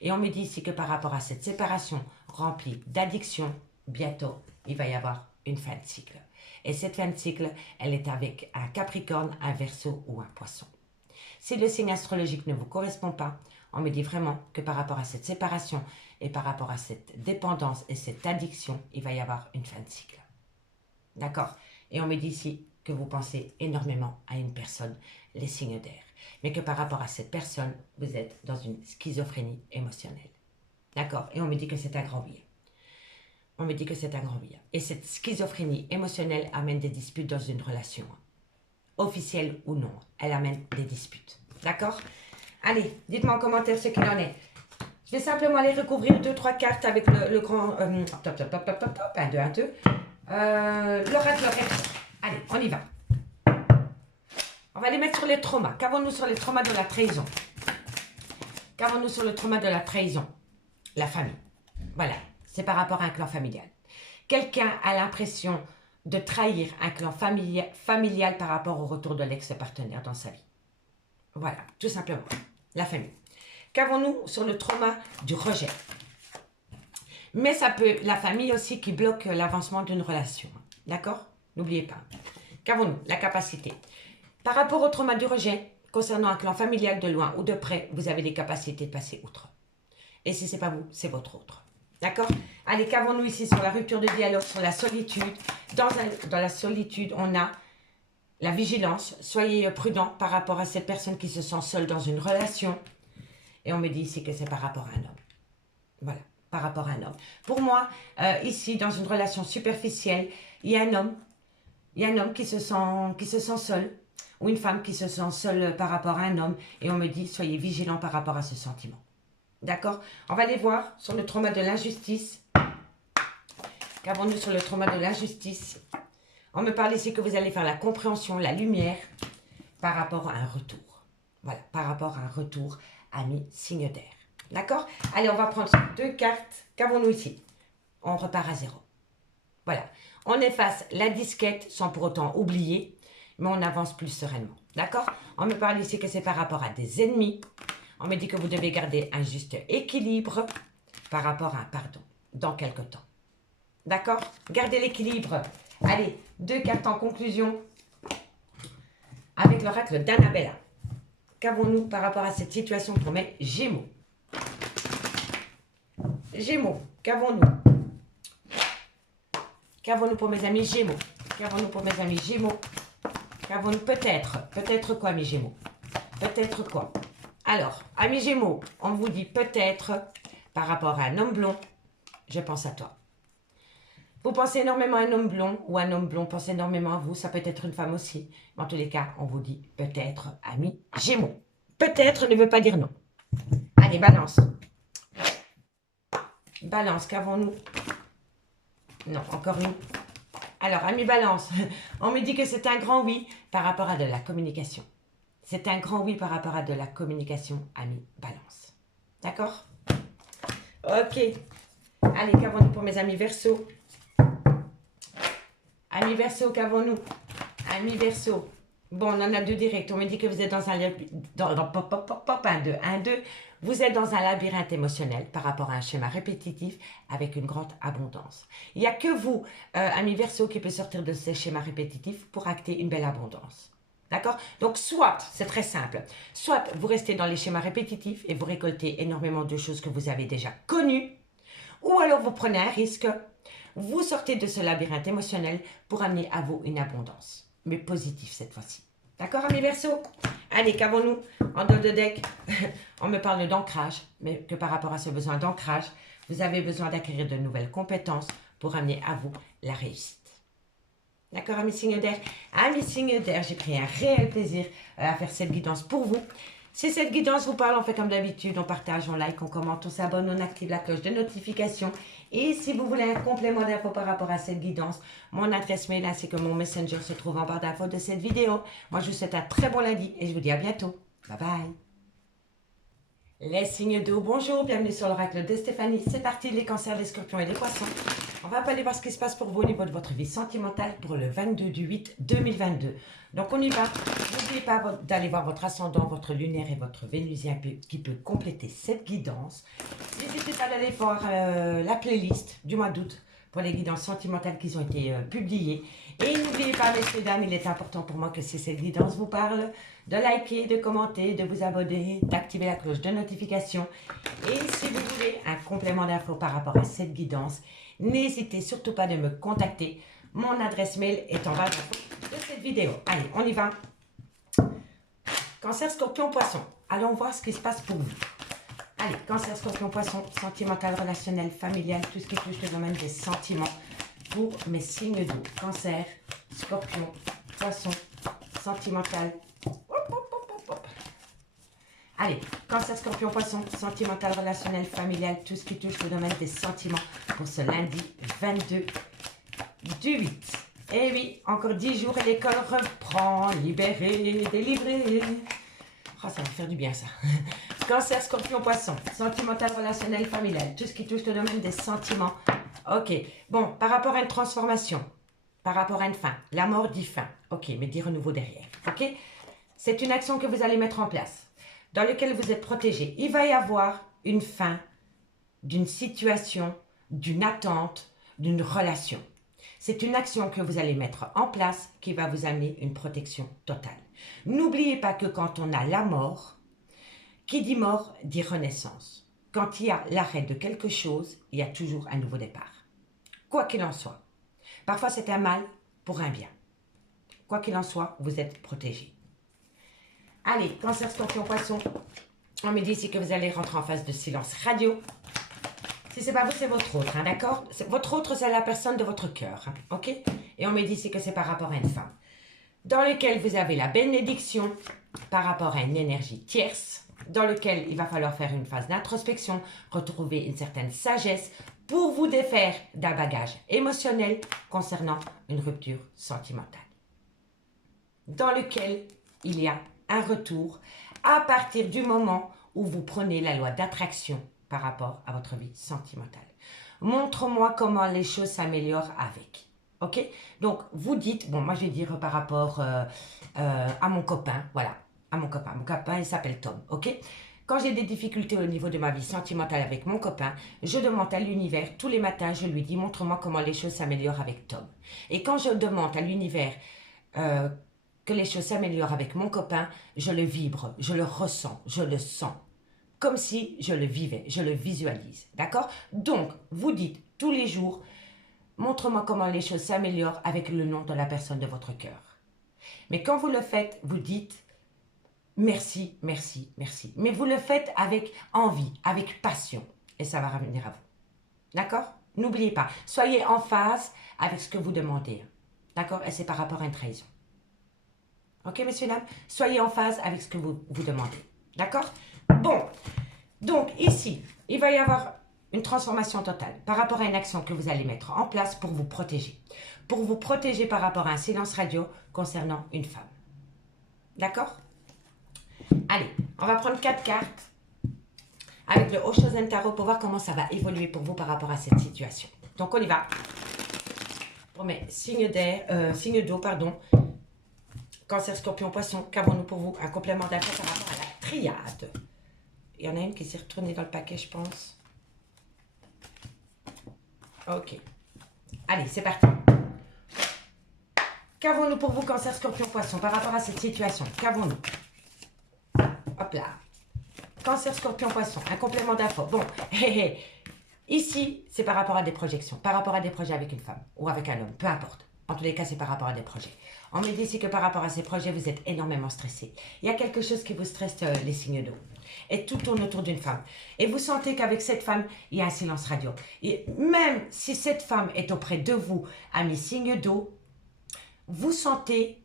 Et on me dit ici que par rapport à cette séparation remplie d'addiction, bientôt, il va y avoir une fin de cycle. Et cette fin de cycle, elle est avec un Capricorne, un Verseau ou un Poisson. Si le signe astrologique ne vous correspond pas, on me dit vraiment que par rapport à cette séparation et par rapport à cette dépendance et cette addiction, il va y avoir une fin de cycle. D'accord? Et on me dit ici que vous pensez énormément à une personne, les signes d'air. Mais que par rapport à cette personne, vous êtes dans une schizophrénie émotionnelle. D'accord? Et on me dit que c'est un grand oui. On me dit que c'est un grand oui. Et cette schizophrénie émotionnelle amène des disputes dans une relation. Officielle ou non, elle amène des disputes. D'accord? Allez, dites-moi en commentaire ce qu'il en est. Je vais simplement aller recouvrir 2-3 cartes avec le grand... 1, 2, 1, 2. L'oracle recteur. Allez, on y va. On va les mettre sur les traumas. Qu'avons-nous sur les traumas de la trahison? Qu'avons-nous sur le trauma de la trahison? La famille. Voilà, c'est par rapport à un clan familial. Quelqu'un a l'impression de trahir un clan familial par rapport au retour de l'ex-partenaire dans sa vie. Voilà, tout simplement. La famille. Qu'avons-nous sur le trauma du rejet? Mais ça peut, la famille aussi qui bloque l'avancement d'une relation. D'accord? N'oubliez pas. Qu'avons-nous? La capacité. Par rapport au trauma du rejet, concernant un clan familial de loin ou de près, vous avez des capacités de passer outre. Et si ce n'est pas vous, c'est votre autre. D'accord? Allez, qu'avons-nous ici sur la rupture de dialogue, sur la solitude? Dans la solitude, on a la vigilance. Soyez prudent par rapport à cette personne qui se sent seule dans une relation. Et on me dit ici que c'est par rapport à un homme. Voilà, par rapport à un homme. Pour moi, ici, dans une relation superficielle, il y a un homme. Il y a un homme qui se sent seul. Ou une femme qui se sent seule par rapport à un homme. Et on me dit, soyez vigilants par rapport à ce sentiment. D'accord? On va aller voir sur le trauma de l'injustice. Qu'avons-nous sur le trauma de l'injustice? On me parle ici que vous allez faire la compréhension, la lumière, par rapport à un retour. Voilà, par rapport à un retour, ami signe d'air. D'accord? Allez, on va prendre 2 cartes. Qu'avons-nous ici? On repart à 0. Voilà. On efface la disquette sans pour autant oublier, mais on avance plus sereinement. D'accord? On me parle ici que c'est par rapport à des ennemis. On me dit que vous devez garder un juste équilibre par rapport à un pardon dans quelque temps. D'accord? Gardez l'équilibre. Allez, 2 cartes en conclusion avec l'oracle d'Annabella. Qu'avons-nous par rapport à cette situation pour mes Gémeaux? Gémeaux, qu'avons-nous? Qu'avons-nous pour mes amis Gémeaux? Qu'avons-nous pour mes amis Gémeaux? Qu'avons-nous peut-être? Peut-être quoi, mes Gémeaux? Peut-être quoi? Alors, amis Gémeaux, on vous dit peut-être par rapport à un homme blond, je pense à toi. Vous pensez énormément à un homme blond ou un homme blond pense énormément à vous, ça peut être une femme aussi. Mais en tous les cas, on vous dit peut-être, amis Gémeaux. Peut-être ne veut pas dire non. Allez, balance. Balance, qu'avons-nous? Non, encore une. Alors, amis balance, on me dit que c'est un grand oui par rapport à de la communication. C'est un grand oui par rapport à de la communication, amis balance. D'accord? Ok. Allez, qu'avons-nous pour mes amis Verseau? Amis Verseau, qu'avons-nous? Amis Verseau. Bon, on en a 2 directs. On me dit que vous êtes dans un... Vous êtes dans un labyrinthe émotionnel par rapport à un schéma répétitif avec une grande abondance. Il n'y a que vous, amis Verseau, qui peut sortir de ces schémas répétitifs pour acter une belle abondance. D'accord? Donc, soit, c'est très simple, soit vous restez dans les schémas répétitifs et vous récoltez énormément de choses que vous avez déjà connues, ou alors vous prenez un risque, vous sortez de ce labyrinthe émotionnel pour amener à vous une abondance, mais positive cette fois-ci. D'accord, amis Verseau? Allez, qu'avons-nous en dos de deck? On me parle d'ancrage, mais que par rapport à ce besoin d'ancrage, vous avez besoin d'acquérir de nouvelles compétences pour amener à vous la réussite. D'accord, amis signes d'air? Amis signes d'air, j'ai pris un réel plaisir à faire cette guidance pour vous. Si cette guidance vous parle, on fait comme d'habitude, on partage, on like, on commente, on s'abonne, on active la cloche de notification. Et si vous voulez un complément d'infos par rapport à cette guidance, mon adresse mail ainsi que mon messenger se trouve en barre d'infos de cette vidéo. Moi, je vous souhaite un très bon lundi et je vous dis à bientôt. Bye bye. Les signes d'eau, bonjour, bienvenue sur l'oracle de Stéphanie. C'est parti, les cancers, les scorpions et les poissons. On va aller voir ce qui se passe pour vous au niveau de votre vie sentimentale pour le 22/8/2022. Donc on y va. N'oubliez pas d'aller voir votre ascendant, votre lunaire et votre vénusien qui peut compléter cette guidance. N'hésitez pas d'aller voir la playlist du mois d'août pour les guidances sentimentales qui ont été publiées. Et n'oubliez pas, messieurs, dames, il est important pour moi que si cette guidance vous parle, de liker, de commenter, de vous abonner, d'activer la cloche de notification. Et si vous voulez un complément d'infos par rapport à cette guidance, n'hésitez surtout pas de me contacter. Mon adresse mail est en bas de cette vidéo. Allez, on y va. Cancer, scorpion, poisson. Allons voir ce qui se passe pour vous. Allez, cancer, scorpion, poisson, sentimental, relationnel, familial, tout ce qui touche le domaine des sentiments pour mes signes d'eau. Cancer, scorpion, poisson, sentimental. Allez, cancer, scorpion, poisson, sentimental, relationnel, familial, tout ce qui touche le domaine des sentiments pour ce lundi 22/8. Et oui, encore 10 jours et l'école reprend, libéré, délivré. Oh, ça va faire du bien ça. Cancer, scorpion, poisson, sentimental, relationnel, familial, tout ce qui touche le domaine des sentiments. Ok, bon, par rapport à une transformation, par rapport à une fin, la mort dit fin. Ok, mais dit renouveau derrière. Ok, c'est une action que vous allez mettre en place, dans laquelle vous êtes protégé. Il va y avoir une fin d'une situation, d'une attente, d'une relation. C'est une action que vous allez mettre en place qui va vous amener une protection totale. N'oubliez pas que quand on a la mort, qui dit mort dit renaissance. Quand il y a l'arrêt de quelque chose, il y a toujours un nouveau départ. Quoi qu'il en soit. Parfois c'est un mal pour un bien. Quoi qu'il en soit, vous êtes protégé. Allez, cancer, scorpion, poisson. On me dit ici que vous allez rentrer en phase de silence radio. Si c'est pas vous, c'est votre autre, hein, d'accord? Votre autre, c'est la personne de votre cœur, hein, ok? Et on me dit ici que c'est par rapport à une femme, dans lequel vous avez la bénédiction par rapport à une énergie tierce, dans lequel il va falloir faire une phase d'introspection, retrouver une certaine sagesse pour vous défaire d'un bagage émotionnel concernant une rupture sentimentale, dans lequel il y a un retour à partir du moment où vous prenez la loi d'attraction par rapport à votre vie sentimentale. Montre-moi comment les choses s'améliorent avec. Ok? Donc, vous dites, bon, moi je vais dire par rapport à mon copain, voilà, à mon copain. Mon copain, il s'appelle Tom, ok? Quand j'ai des difficultés au niveau de ma vie sentimentale avec mon copain, je demande à l'univers, tous les matins, je lui dis, montre-moi comment les choses s'améliorent avec Tom. Et quand je demande à l'univers euh, que les choses s'améliorent avec mon copain, je le vibre, je le ressens, je le sens. Comme si je le vivais, je le visualise. D'accord? Donc, vous dites tous les jours, montre-moi comment les choses s'améliorent avec le nom de la personne de votre cœur. Mais quand vous le faites, vous dites merci, merci, merci. Mais vous le faites avec envie, avec passion. Et ça va revenir à vous. D'accord? N'oubliez pas, soyez en phase avec ce que vous demandez. D'accord? Et c'est par rapport à une trahison. Ok, messieurs, dames? Soyez en phase avec ce que vous demandez. D'accord? Bon, donc ici, il va y avoir une transformation totale par rapport à une action que vous allez mettre en place pour vous protéger. Pour vous protéger par rapport à un silence radio concernant une femme. D'accord? Allez, on va prendre 4 cartes avec le Oshozen Tarot pour voir comment ça va évoluer pour vous par rapport à cette situation. Donc on y va. Pour mes signes d'eau, pardon. Cancer, Scorpion, Poisson, qu'avons-nous pour vous? Un complément d'info par rapport à la triade. Il y en a une qui s'est retournée dans le paquet, je pense. Ok. Allez, c'est parti. Qu'avons-nous pour vous, Cancer, Scorpion, Poisson, par rapport à cette situation? Qu'avons-nous? Hop là. Cancer, Scorpion, Poisson, un complément d'info. Bon, ici, c'est par rapport à des projections, par rapport à des projets avec une femme ou avec un homme, peu importe. En tous les cas, c'est par rapport à des projets. On me dit ici que par rapport à ces projets, vous êtes énormément stressé. Il y a quelque chose qui vous stresse, les signes d'eau. Et tout tourne autour d'une femme. Et vous sentez qu'avec cette femme, il y a un silence radio. Et même si cette femme est auprès de vous, amis signes d'eau, vous sentez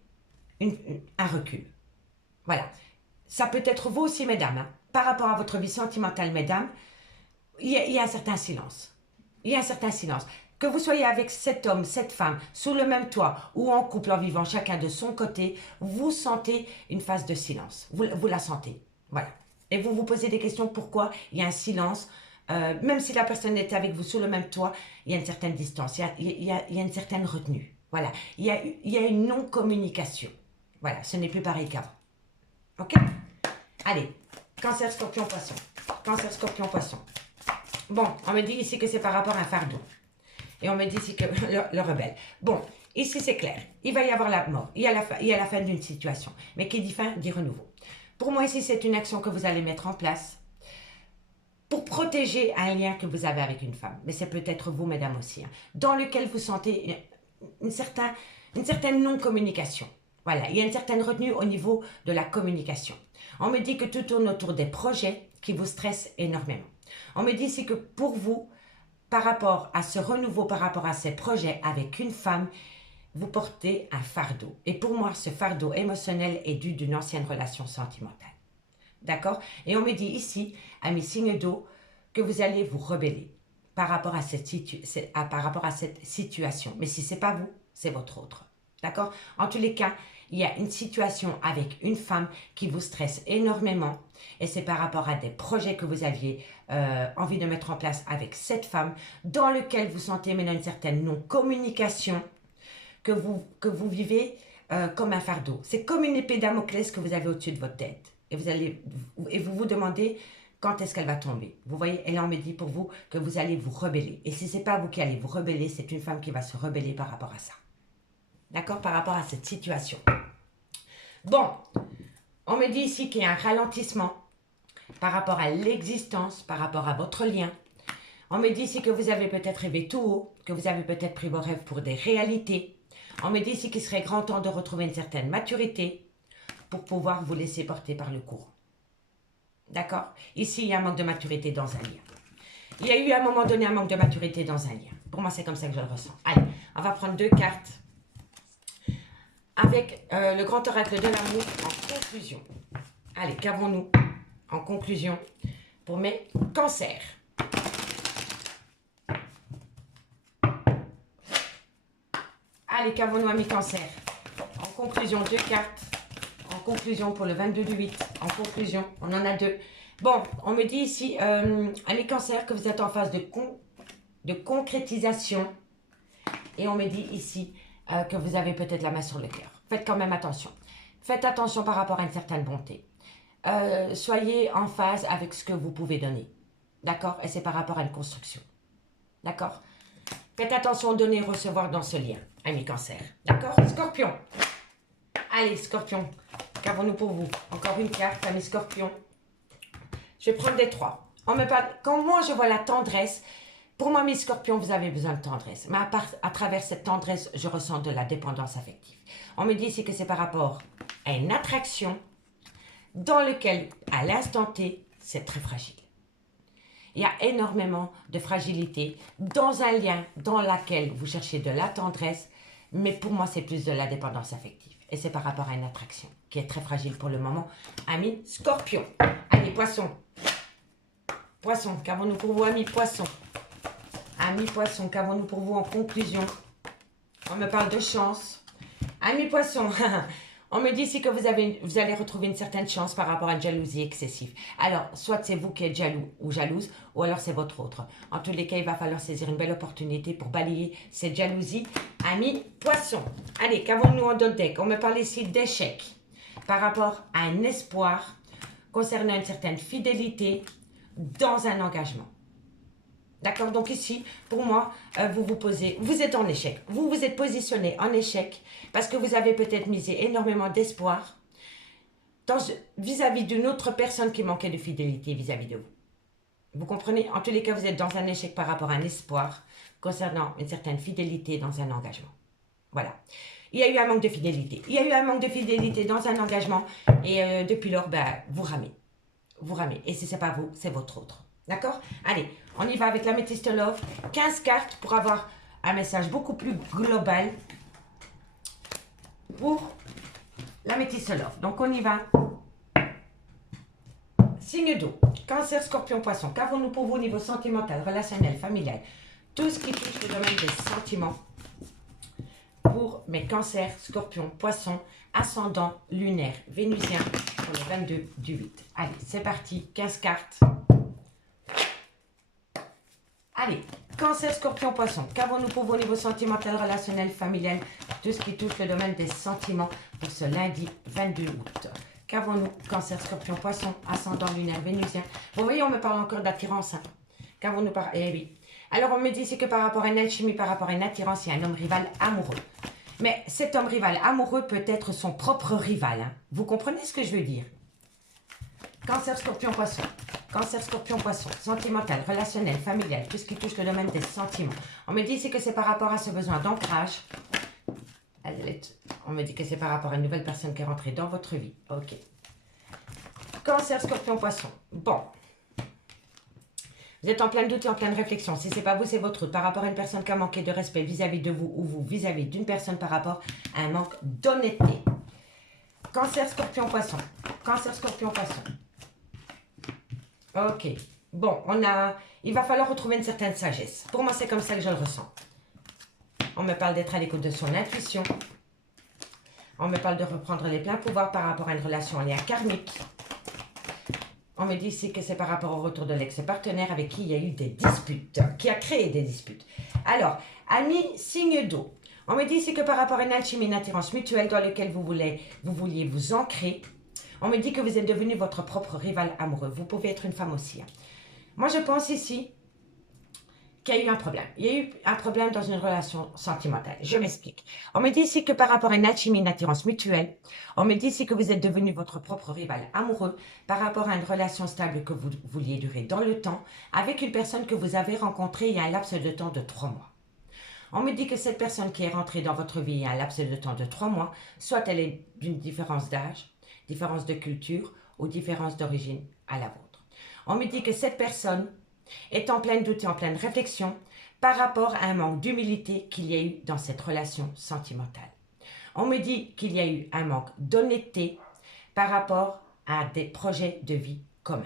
un recul. Voilà. Ça peut être vous aussi, mesdames. Hein. Par rapport à votre vie sentimentale, mesdames, il y a un certain silence. Il y a un certain silence. Que vous soyez avec cet homme, cette femme, sous le même toit ou en couple, en vivant chacun de son côté, vous sentez une phase de silence. Vous la sentez. Voilà. Et vous vous posez des questions, pourquoi il y a un silence, même si la personne est avec vous sous le même toit, il y a une certaine distance, il y a une certaine retenue. Voilà. Il y a une non-communication. Voilà. Ce n'est plus pareil qu'avant. Ok? Allez. Cancer, Scorpion, Poisson. Cancer, Scorpion, Poisson. Bon, on me dit ici que c'est par rapport à un fardeau. Et on me dit ici que le rebelle. Bon, ici c'est clair. Il va y avoir la mort. Il y a la fin d'une situation. Mais qui dit fin, dit renouveau. Pour moi ici, c'est une action que vous allez mettre en place pour protéger un lien que vous avez avec une femme. Mais c'est peut-être vous, mesdames aussi. Hein, dans lequel vous sentez une certaine non-communication. Voilà, il y a une certaine retenue au niveau de la communication. On me dit que tout tourne autour des projets qui vous stressent énormément. On me dit ici que pour vous, par rapport à ce renouveau, par rapport à ces projets avec une femme, vous portez un fardeau. Et pour moi, ce fardeau émotionnel est dû d'une ancienne relation sentimentale. D'accord? Et on me dit ici, à mes signes d'eau, que vous allez vous rebeller par rapport à cette situation. Mais si ce n'est pas vous, c'est votre autre. D'accord? En tous les cas, il y a une situation avec une femme qui vous stresse énormément et c'est par rapport à des projets que vous aviez envie de mettre en place avec cette femme dans lequel vous sentez maintenant une certaine non-communication que vous vivez comme un fardeau. C'est comme une épée Damoclès que vous avez au-dessus de votre tête et vous vous demandez quand est-ce qu'elle va tomber. Vous voyez, et là on me dit pour vous que vous allez vous rebeller. Et si ce n'est pas vous qui allez vous rebeller, c'est une femme qui va se rebeller par rapport à ça. D'accord? Par rapport à cette situation. Bon, on me dit ici qu'il y a un ralentissement par rapport à l'existence, par rapport à votre lien. On me dit ici que vous avez peut-être rêvé tout haut, que vous avez peut-être pris vos rêves pour des réalités. On me dit ici qu'il serait grand temps de retrouver une certaine maturité pour pouvoir vous laisser porter par le courant. D'accord? Ici, il y a un manque de maturité dans un lien. Il y a eu à un moment donné un manque de maturité dans un lien. Pour moi, c'est comme ça que je le ressens. Allez, on va prendre 2 cartes avec le grand oracle de l'amour en conclusion. Allez, qu'avons-nous en conclusion pour mes cancers? Allez, qu'avons-nous à mes cancers? En conclusion, 2 cartes. En conclusion pour le 22 du 8. En conclusion, on en a 2. Bon, on me dit ici, à mes cancers, que vous êtes en phase de concrétisation. Et on me dit ici que vous avez peut-être la main sur le cœur. Faites quand même attention. Faites attention par rapport à une certaine bonté. soyez en phase avec ce que vous pouvez donner. D'accord? Et c'est par rapport à une construction. D'accord? Faites attention, donner et recevoir dans ce lien, ami Cancer. D'accord? Scorpion. Allez, Scorpion. Qu'avons-nous pour vous? Encore une carte, ami Scorpion. Je vais prendre des 3. On me parle, quand moi je vois la tendresse, pour moi, mes Scorpions, vous avez besoin de tendresse. Mais à travers cette tendresse, je ressens de la dépendance affective. On me dit ici que c'est par rapport à une attraction dans lequel, à l'instant T, c'est très fragile. Il y a énormément de fragilité dans un lien dans lequel vous cherchez de la tendresse, mais pour moi, c'est plus de la dépendance affective. Et c'est par rapport à une attraction qui est très fragile pour le moment. Amis Scorpion. Allez, Poisson. Poisson, qu'avons-nous pour vous, amis Poisson? Amis Poisson, qu'avons-nous pour vous en conclusion? On me parle de chance. Amis Poisson, on me dit ici que vous allez retrouver une certaine chance par rapport à une jalousie excessive. Alors, soit c'est vous qui êtes jaloux ou jalouse, ou alors c'est votre autre. En tous les cas, il va falloir saisir une belle opportunité pour balayer cette jalousie. Amis Poisson, allez, qu'avons-nous en d'autres decks? On me parle ici d'échec par rapport à un espoir concernant une certaine fidélité dans un engagement. D'accord? Donc ici, pour moi, vous êtes en échec. Vous vous êtes positionné en échec parce que vous avez peut-être misé énormément d'espoir vis-à-vis d'une autre personne qui manquait de fidélité vis-à-vis de vous. Vous comprenez? En tous les cas, vous êtes dans un échec par rapport à un espoir concernant une certaine fidélité dans un engagement. Voilà. Il y a eu un manque de fidélité. Il y a eu un manque de fidélité dans un engagement et depuis lors, vous ramez. Vous ramez. Et si ce n'est pas vous, c'est votre autre. D'accord? Allez, on y va avec l'améthyste love. 15 cartes pour avoir un message beaucoup plus global pour l'améthyste love. Donc, on y va. Signe d'eau. Cancer, Scorpion, Poisson. Qu'avons-nous pour vous au niveau sentimental, relationnel, familial? Tout ce qui touche le domaine des sentiments. Pour mes cancers, Scorpion, Poisson, ascendant lunaire, vénusien pour le 22 du 8. Allez, c'est parti. 15 cartes. Allez, Cancer, Scorpion, Poisson. Qu'avons-nous pour vous au niveau sentimental, relationnel, familial? Tout ce qui touche le domaine des sentiments pour ce lundi 22 août. Qu'avons-nous? Cancer, Scorpion, Poisson, ascendant lunaire, vénusien. Vous voyez, on me parle encore d'attirance. Hein. Qu'avons-nous par... Eh oui. Alors, on me dit c'est que par rapport à une alchimie, par rapport à une attirance, il y a un homme rival amoureux. Mais cet homme rival amoureux peut être son propre rival. Hein. Vous comprenez ce que je veux dire? Cancer, Scorpion, Poisson. Cancer, Scorpion, Poisson. Sentimental, relationnel, familial, tout ce qui touche le domaine des sentiments. On me dit que c'est par rapport à ce besoin d'ancrage. On me dit que c'est par rapport à une nouvelle personne qui est rentrée dans votre vie. Ok. Cancer, Scorpion, Poisson. Bon. Vous êtes en plein doute et en pleine réflexion. Si ce n'est pas vous, c'est votre autre. Par rapport à une personne qui a manqué de respect vis-à-vis de vous ou vous vis-à-vis d'une personne par rapport à un manque d'honnêteté. Cancer, Scorpion, Poisson. Cancer, Scorpion, Poisson. Ok. Bon, il va falloir retrouver une certaine sagesse. Pour moi, c'est comme ça que je le ressens. On me parle d'être à l'écoute de son intuition. On me parle de reprendre les pleins pouvoirs par rapport à une relation en lien karmique. On me dit ici que c'est par rapport au retour de l'ex-partenaire avec qui il y a eu des disputes, qui a créé des disputes. Alors, amis, signe d'eau. On me dit ici que par rapport à une alchimie, une attirance mutuelle dans laquelle vous vouliez vous ancrer, on me dit que vous êtes devenu votre propre rival amoureux. Vous pouvez être une femme aussi. Hein. Moi, je pense ici qu'il y a eu un problème. Il y a eu un problème dans une relation sentimentale. Je m'explique. On me dit ici que par rapport à une alchimie, une attirance mutuelle, on me dit ici que vous êtes devenu votre propre rival amoureux par rapport à une relation stable que vous vouliez durer dans le temps avec une personne que vous avez rencontrée il y a un laps de temps de 3 mois. On me dit que cette personne qui est rentrée dans votre vie il y a un laps de temps de 3 mois, soit elle est d'une différence d'âge, différence de culture ou différence d'origine à la vôtre. On me dit que cette personne est en pleine doute et en pleine réflexion par rapport à un manque d'humilité qu'il y a eu dans cette relation sentimentale. On me dit qu'il y a eu un manque d'honnêteté par rapport à des projets de vie communs.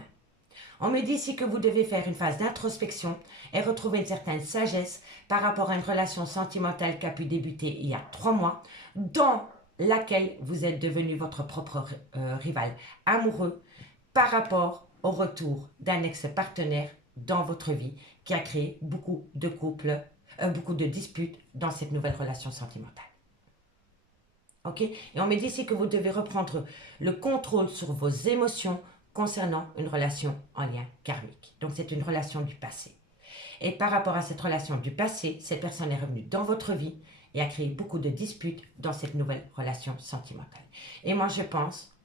On me dit ici que vous devez faire une phase d'introspection et retrouver une certaine sagesse par rapport à une relation sentimentale qui a pu débuter il y a 3 mois, dans laquelle vous êtes devenu votre propre rival amoureux par rapport au retour d'un ex-partenaire dans votre vie qui a créé beaucoup de disputes dans cette nouvelle relation sentimentale. Ok? Et on me dit ici que vous devez reprendre le contrôle sur vos émotions concernant une relation en lien karmique. Donc, c'est une relation du passé. Et par rapport à cette relation du passé, cette personne est revenue dans votre vie et a créé beaucoup de disputes dans cette nouvelle relation sentimentale. Et moi, je pense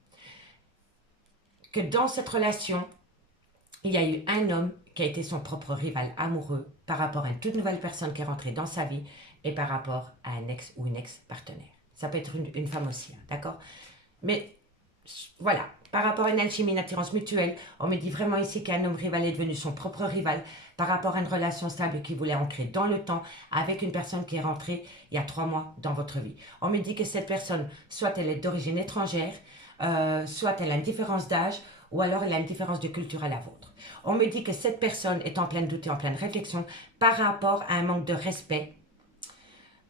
que dans cette relation, il y a eu un homme qui a été son propre rival amoureux par rapport à une toute nouvelle personne qui est rentrée dans sa vie et par rapport à un ex ou une ex-partenaire. Ça peut être une femme aussi, hein, d'accord? Mais voilà, par rapport à une alchimie, une attirance mutuelle, on me dit vraiment ici qu'un homme rival est devenu son propre rival par rapport à une relation stable qui voulait ancrer dans le temps avec une personne qui est rentrée il y a 3 mois dans votre vie. On me dit que cette personne, soit elle est d'origine étrangère, soit elle a une différence d'âge, ou alors elle a une différence de culture à la vôtre. On me dit que cette personne est en pleine doute et en pleine réflexion par rapport à un manque de respect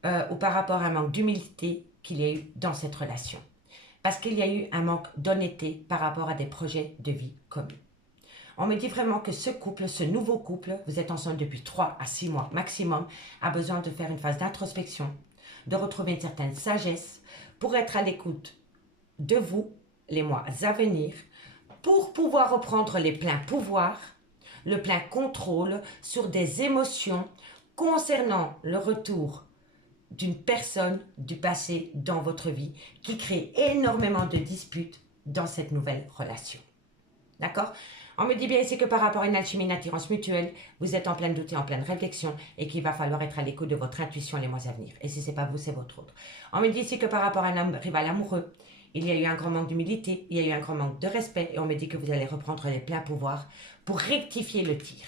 ou par rapport à un manque d'humilité qu'il y a eu dans cette relation. Parce qu'il y a eu un manque d'honnêteté par rapport à des projets de vie communs. On me dit vraiment que ce couple, ce nouveau couple, vous êtes ensemble depuis 3 à 6 mois maximum, a besoin de faire une phase d'introspection, de retrouver une certaine sagesse pour être à l'écoute de vous les mois à venir, pour pouvoir reprendre les pleins pouvoirs, le plein contrôle sur des émotions concernant le retour d'une personne du passé dans votre vie qui crée énormément de disputes dans cette nouvelle relation. D'accord? On me dit bien ici que par rapport à une alchimie, une attirance mutuelle, vous êtes en pleine doute et en pleine réflexion et qu'il va falloir être à l'écoute de votre intuition les mois à venir. Et si ce n'est pas vous, c'est votre autre. On me dit ici que par rapport à un homme rival amoureux, il y a eu un grand manque d'humilité, il y a eu un grand manque de respect et on me dit que vous allez reprendre les pleins pouvoirs pour rectifier le tir.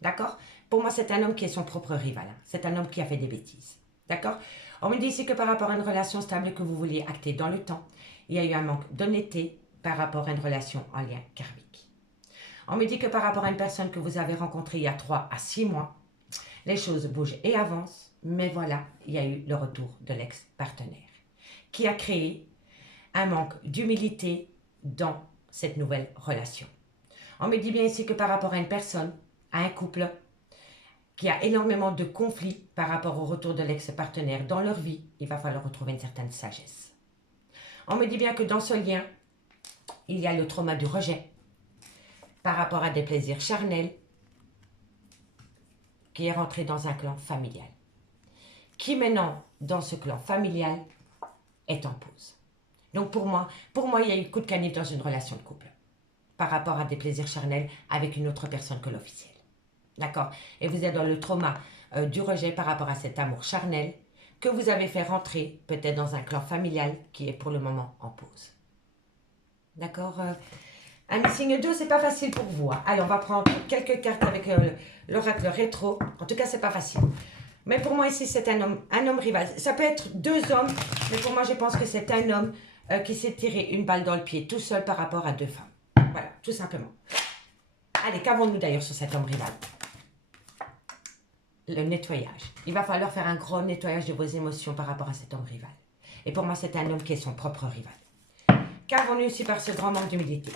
D'accord? Pour moi, c'est un homme qui est son propre rival. C'est un homme qui a fait des bêtises. D'accord? On me dit ici que par rapport à une relation stable que vous vouliez acter dans le temps, il y a eu un manque d'honnêteté par rapport à une relation en lien karmique. On me dit que par rapport à une personne que vous avez rencontrée il y a 3 à 6 mois, les choses bougent et avancent, mais voilà, il y a eu le retour de l'ex-partenaire qui a créé un manque d'humilité dans cette nouvelle relation. On me dit bien ici que par rapport à une personne, à un couple, qui a énormément de conflits par rapport au retour de l'ex-partenaire dans leur vie, il va falloir retrouver une certaine sagesse. On me dit bien que dans ce lien, il y a le trauma du rejet par rapport à des plaisirs charnels qui est rentré dans un clan familial. Qui maintenant, dans ce clan familial, est en pause. Donc pour moi, il y a eu coup de canif dans une relation de couple par rapport à des plaisirs charnels avec une autre personne que l'officiel. D'accord? Et vous êtes dans le trauma du rejet par rapport à cet amour charnel que vous avez fait rentrer peut-être dans un clan familial qui est pour le moment en pause. D'accord? Un signe d'eau, c'est pas facile pour vous. Hein. Allez, on va prendre quelques cartes avec l'oracle rétro. En tout cas, c'est pas facile. Mais pour moi, ici, c'est un homme rival. Ça peut être 2 hommes, mais pour moi, je pense que c'est un homme qui s'est tiré une balle dans le pied tout seul par rapport à 2 femmes. Voilà, tout simplement. Allez, qu'avons-nous d'ailleurs sur cet homme rival? Le nettoyage. Il va falloir faire un gros nettoyage de vos émotions par rapport à cet homme rival. Et pour moi, c'est un homme qui est son propre rival. Qu'avons-nous aussi par ce grand manque d'humilité?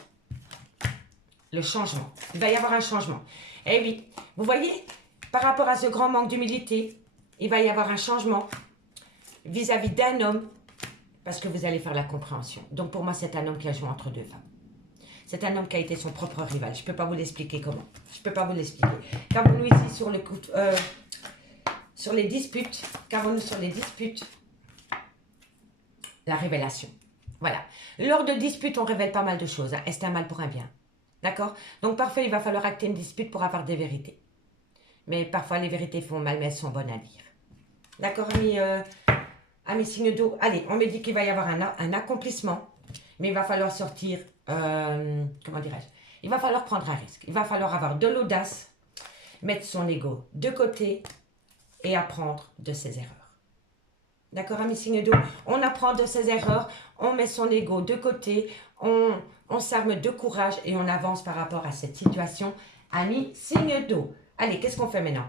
Le changement. Il va y avoir un changement. Eh oui, vous voyez, par rapport à ce grand manque d'humilité, il va y avoir un changement vis-à-vis d'un homme parce que vous allez faire la compréhension. Donc pour moi, c'est un homme qui a joué entre 2 femmes. C'est un homme qui a été son propre rival. Je ne peux pas vous l'expliquer comment. Je ne peux pas vous l'expliquer. Qu'avons-nous ici sur le coup, sur les disputes? Qu'avons-nous sur les disputes? La révélation. Voilà. Lors de disputes, on révèle pas mal de choses. Hein. Et c'est un mal pour un bien. D'accord? Donc parfois, il va falloir acter une dispute pour avoir des vérités. Mais parfois, les vérités font mal, mais elles sont bonnes à lire. D'accord, amis signes d'eau? Allez, on me dit qu'il va y avoir un accomplissement. Mais il va falloir sortir, comment dirais-je? Il va falloir prendre un risque. Il va falloir avoir de l'audace, mettre son ego de côté et apprendre de ses erreurs. D'accord, amis signes d'eau? On apprend de ses erreurs, on met son ego de côté, on s'arme de courage et on avance par rapport à cette situation. Amis signes d'eau. Allez, qu'est-ce qu'on fait maintenant?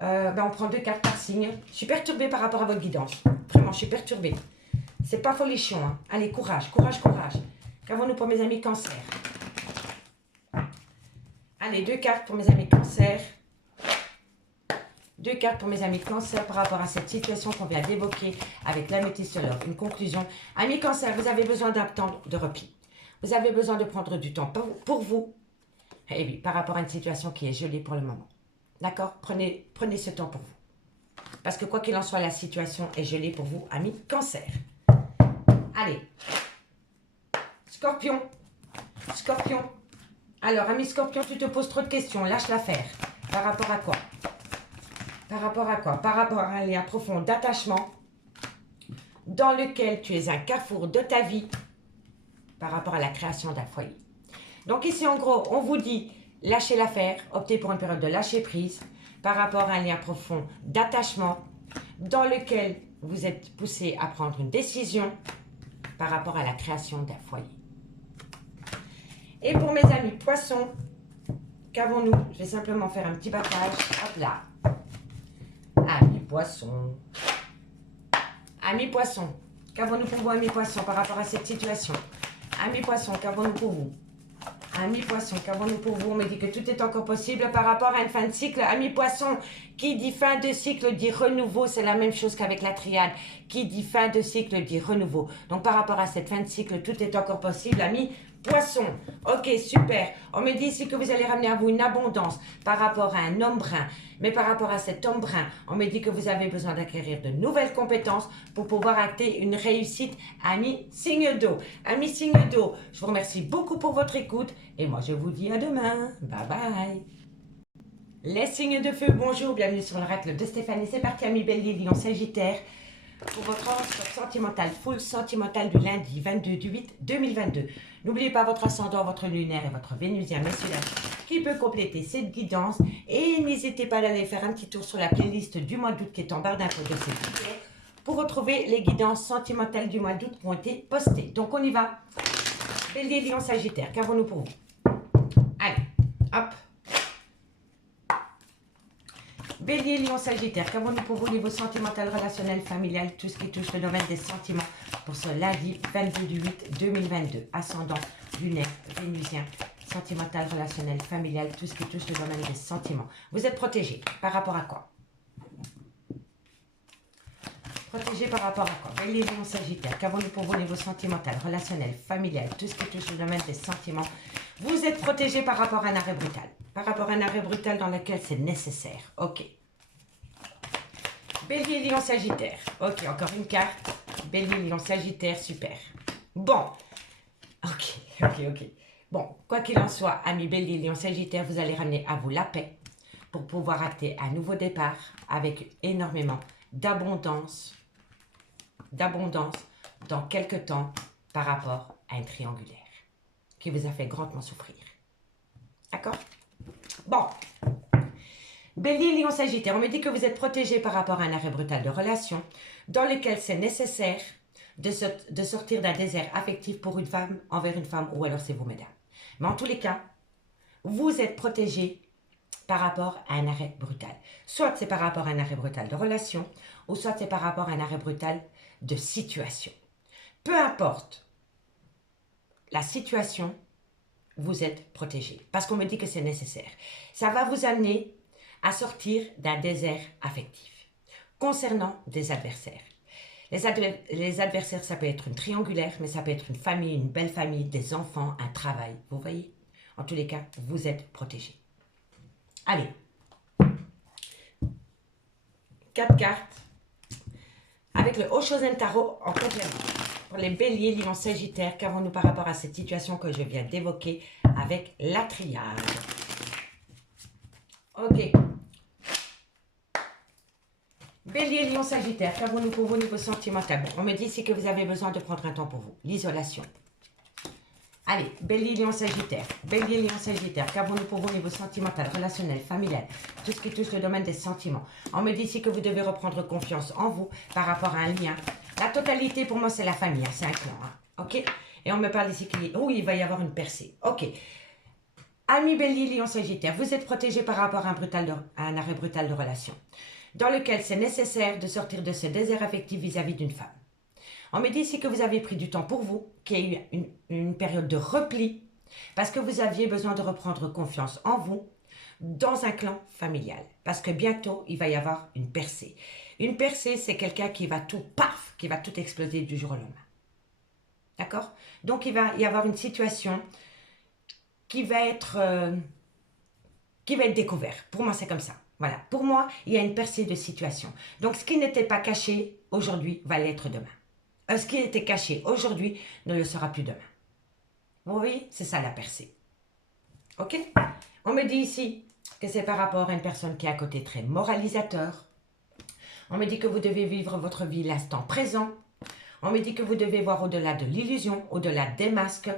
On prend 2 cartes par signe. Je suis perturbée par rapport à votre guidance. Vraiment, je suis perturbée. C'est pas folichon. Hein. Allez, courage, courage, courage. Qu'avons-nous pour mes amis cancer? Allez, 2 cartes pour mes amis cancer. 2 cartes pour mes amis cancer par rapport à cette situation qu'on vient d'évoquer avec l'améthystologue, une conclusion. Amis Cancer, vous avez besoin d'un temps de repli. Vous avez besoin de prendre du temps pour vous. Et oui, par rapport à une situation qui est gelée pour le moment. D'accord? Prenez ce temps pour vous. Parce que quoi qu'il en soit, la situation est gelée pour vous, amis Cancer. Allez. Scorpion. Scorpion. Alors, ami Scorpion, tu te poses trop de questions. Lâche l'affaire. Par rapport à quoi? Par rapport à quoi? Par rapport à un lien profond d'attachement dans lequel tu es un carrefour de ta vie par rapport à la création d'un foyer. Donc ici, en gros, on vous dit lâchez l'affaire, optez pour une période de lâcher prise par rapport à un lien profond d'attachement dans lequel vous êtes poussé à prendre une décision par rapport à la création d'un foyer. Et pour mes amis poissons, qu'avons-nous? Je vais simplement faire un petit battage. Hop là. Amis poissons. Amis poissons. Qu'avons-nous pour vous, amis poissons, par rapport à cette situation? Amis poissons, qu'avons-nous pour vous? Amis poissons, qu'avons-nous pour vous? On me dit que tout est encore possible par rapport à une fin de cycle. Amis poissons, qui dit fin de cycle dit renouveau. C'est la même chose qu'avec la triade. Qui dit fin de cycle dit renouveau. Donc par rapport à cette fin de cycle, tout est encore possible, amis poissons. Ok, super. On me dit ici que vous allez ramener à vous une abondance par rapport à un homme brun. Mais par rapport à cet homme brun, on me dit que vous avez besoin d'acquérir de nouvelles compétences pour pouvoir acter une réussite, amis signe d'eau. Amis signe d'eau, je vous remercie beaucoup pour votre écoute et moi je vous dis à demain. Bye bye. Les signes de feu, bonjour, bienvenue sur l'oracle de Stéphanie. C'est parti, amis Bélier, Lion, Sagittaire. Pour votre horoscope sentimental, full sentimental du lundi 22/8/2022. N'oubliez pas votre ascendant, votre lunaire et votre vénusien, messieurs qui peut compléter cette guidance. Et n'hésitez pas à aller faire un petit tour sur la playlist du mois d'août qui est en barre d'infos de cette vidéo pour retrouver les guidances sentimentales du mois d'août qui ont été postées. Donc on y va. Bélier, Lion, Sagittaire, qu'avons-nous pour vous? Allez, hop. Bélier, Lion, Sagittaire, qu'avons-nous pour vous niveau sentimental, relationnel, familial, tout ce qui touche le domaine des sentiments pour ce lundi 22/8/2022. Ascendant, lunaire, vénusien, sentimental, relationnel, familial, tout ce qui touche le domaine des sentiments. Vous êtes protégé par rapport à quoi? Protégé par rapport à quoi? Bélier, Lion, Sagittaire, qu'avons-nous pour vous niveau sentimental, relationnel, familial, tout ce qui touche le domaine des sentiments. Vous êtes protégé par rapport à un arrêt brutal. Par rapport à un arrêt brutal dans lequel c'est nécessaire. Ok. Bélier, Lion, Sagittaire. Ok, encore une carte. Bélier, Lion, Sagittaire, super. Bon. Ok. Bon, quoi qu'il en soit, amis Bélier, Lion, Sagittaire, vous allez ramener à vous la paix pour pouvoir acter un nouveau départ avec énormément d'abondance dans quelques temps par rapport à un triangulaire qui vous a fait grandement souffrir. D'accord? Bon. Bélier, Lion, Sagittaire, on me dit que vous êtes protégé par rapport à un arrêt brutal de relation dans lequel c'est nécessaire de sortir d'un désert affectif pour une femme, envers une femme, ou alors c'est vous, mesdames. Mais en tous les cas, vous êtes protégé par rapport à un arrêt brutal. Soit c'est par rapport à un arrêt brutal de relation, ou soit c'est par rapport à un arrêt brutal de situation. Peu importe la situation, vous êtes protégé. Parce qu'on me dit que c'est nécessaire. Ça va vous amener à sortir d'un désert affectif. Concernant des adversaires. Les adversaires, ça peut être une triangulaire, mais ça peut être une famille, une belle famille, des enfants, un travail. Vous voyez? En tous les cas, vous êtes protégé. Allez. 4 cartes. Avec le Oshozen Tarot en complément. Pour les béliers, lions, sagittaires, qu'avons-nous par rapport à cette situation que je viens d'évoquer avec la triade? Ok. Bélier, lion, sagittaire, qu'avons-nous pour vous au niveau sentimental? Bon, on me dit ici que vous avez besoin de prendre un temps pour vous. L'isolation. Allez, bélier, lion, sagittaire. Bélier, lion, sagittaire, qu'avons-nous pour vous au niveau sentimental, relationnel, familial, tout ce qui touche le domaine des sentiments? On me dit ici que vous devez reprendre confiance en vous par rapport à un lien. La totalité, pour moi, c'est la famille, hein, c'est un clan. Hein, ok? Et on me parle ici il va y avoir une percée. Ok. Ami bélier, lion, sagittaire, vous êtes protégé par rapport à un arrêt brutal de relation, dans lequel c'est nécessaire de sortir de ce désert affectif vis-à-vis d'une femme. On me dit ici que vous avez pris du temps pour vous, qu'il y a eu une période de repli, parce que vous aviez besoin de reprendre confiance en vous dans un clan familial. Parce que bientôt, il va y avoir une percée. Une percée, c'est quelqu'un qui va tout, paf, qui va tout exploser du jour au lendemain. D'accord? Donc, il va y avoir une situation qui va être découverte. Pour moi, c'est comme ça. Voilà. Pour moi, il y a une percée de situation. Donc, ce qui n'était pas caché aujourd'hui va l'être demain. Ce qui était caché aujourd'hui ne le sera plus demain. Vous voyez? C'est ça la percée. Ok? On me dit ici que c'est par rapport à une personne qui est à côté très moralisateur. On me dit que vous devez vivre votre vie l'instant présent. On me dit que vous devez voir au-delà de l'illusion, au-delà des masques.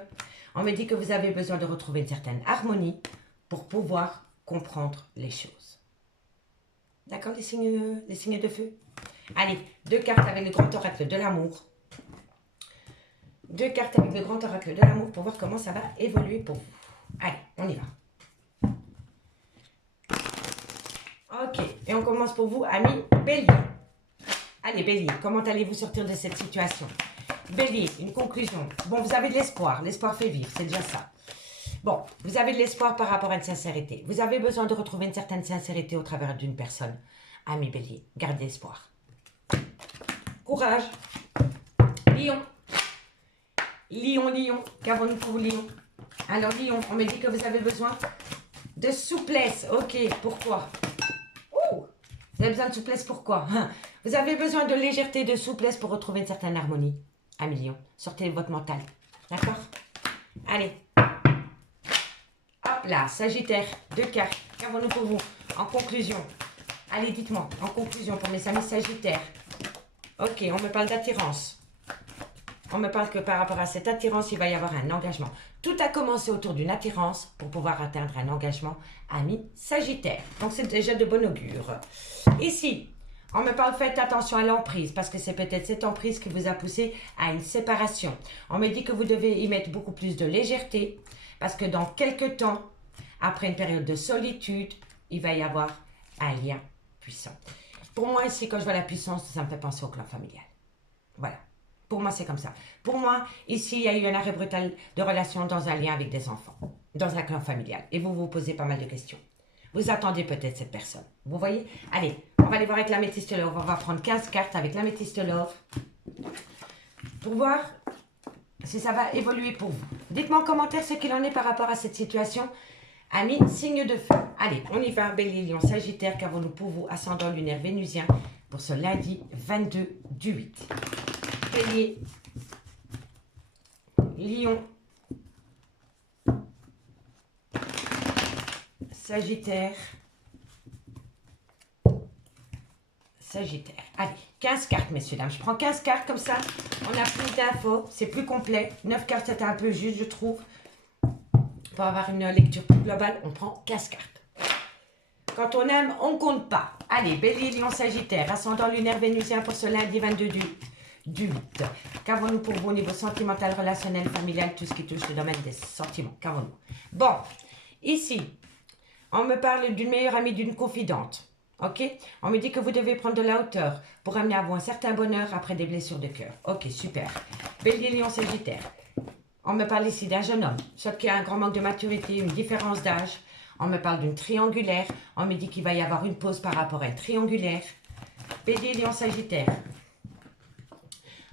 On me dit que vous avez besoin de retrouver une certaine harmonie pour pouvoir comprendre les choses. D'accord, les signes de feu? Allez, 2 cartes avec le grand oracle de l'amour. 2 cartes avec le grand oracle de l'amour pour voir comment ça va évoluer pour vous. Allez, on y va. Ok, et on commence pour vous, amis Bélier. Allez, Bélier, comment allez-vous sortir de cette situation? Bélier, une conclusion. Bon, vous avez de l'espoir. L'espoir fait vivre, c'est déjà ça. Bon, vous avez de l'espoir par rapport à une sincérité. Vous avez besoin de retrouver une certaine sincérité au travers d'une personne. Ami Bélier, gardez espoir. Courage. Lion. Lion, Lion. Qu'avons-nous pour vous, Lion? Alors, Lion, on me dit que vous avez besoin de souplesse. Ok, pourquoi? Vous avez besoin de souplesse, pourquoi? Vous avez besoin de légèreté, de souplesse pour retrouver une certaine harmonie. Ami Lion, sortez de votre mental. D'accord? Allez. Hop là, Sagittaire, 2 cartes. Qu'avons-nous pour vous? En conclusion. Allez, dites-moi, en conclusion pour mes amis Sagittaires. Ok, on me parle d'attirance. On me parle que par rapport à cette attirance, il va y avoir un engagement. Tout a commencé autour d'une attirance pour pouvoir atteindre un engagement, ami Sagittaire. Donc, c'est déjà de bon augure. Ici, on me parle, faites attention à l'emprise, parce que c'est peut-être cette emprise qui vous a poussé à une séparation. On me dit que vous devez y mettre beaucoup plus de légèreté, parce que dans quelques temps, après une période de solitude, il va y avoir un lien puissant. Pour moi, ici, quand je vois la puissance, ça me fait penser au clan familial. Voilà. Pour moi, c'est comme ça. Pour moi, ici, il y a eu un arrêt brutal de relation dans un lien avec des enfants, dans un clan familial. Et vous vous posez pas mal de questions. Vous attendez peut-être cette personne. Vous voyez? Allez, on va aller voir avec l'améthyste love. On va prendre 15 cartes avec l'améthyste love pour voir si ça va évoluer pour vous. Dites-moi en commentaire ce qu'il en est par rapport à cette situation. Amis, signe de feu. Allez, on y va. Bélier, Lion, Sagittaire, qu'avons-nous pour vous? Ascendant lunaire vénusien pour ce lundi 22 du 8. Bélier, Lion, Sagittaire, Sagittaire. Allez, 15 cartes, messieurs, dames. Je prends 15 cartes comme ça. On a plus d'infos. C'est plus complet. 9 cartes, c'était un peu juste, je trouve. Pour avoir une lecture plus globale, on prend 15 cartes. Quand on aime, on ne compte pas. Allez, Bélier, Lion, Sagittaire. Ascendant lunaire vénusien pour ce lundi 22 du 8. Qu'avons-nous pour vous au niveau sentimental, relationnel, familial, tout ce qui touche le domaine des sentiments? Qu'avons-nous? Bon, ici, on me parle d'une meilleure amie, d'une confidente. Ok? On me dit que vous devez prendre de la hauteur pour amener à vous un certain bonheur après des blessures de cœur. Ok, super. Bélier, Lion, Sagittaire. On me parle ici d'un jeune homme, soit qui a un grand manque de maturité, une différence d'âge. On me parle d'une triangulaire. On me dit qu'il va y avoir une pause par rapport à une triangulaire. Bélier, Lion, Sagittaire.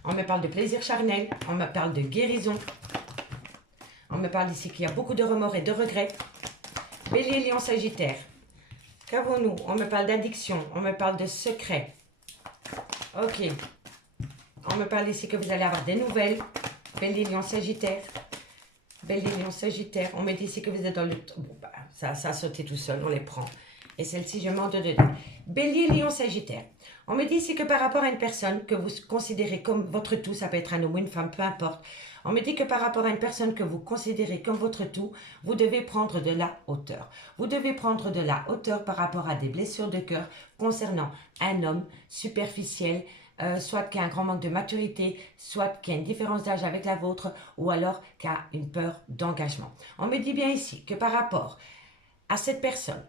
On me parle de plaisir charnel, on me parle de guérison. On me parle ici qu'il y a beaucoup de remords et de regrets. Bélier, Lion, Sagittaire. Qu'avons-nous? On me parle d'addiction, on me parle de secret. Ok. On me parle ici que vous allez avoir des nouvelles. Bélier, Lion, Sagittaire. Bélier, Lion, Sagittaire. On me dit ici que vous êtes dans le... Bon, bah, ça a sauté tout seul, on les prend. Et celle-ci, je m'en donne. Bélier, Lion, Sagittaire. On me dit ici que par rapport à une personne que vous considérez comme votre tout, ça peut être un homme ou une femme, peu importe. On me dit que par rapport à une personne que vous considérez comme votre tout, vous devez prendre de la hauteur. Vous devez prendre de la hauteur par rapport à des blessures de cœur concernant un homme superficiel, soit qui a un grand manque de maturité, soit qui a une différence d'âge avec la vôtre, ou alors qui a une peur d'engagement. On me dit bien ici que par rapport à cette personne,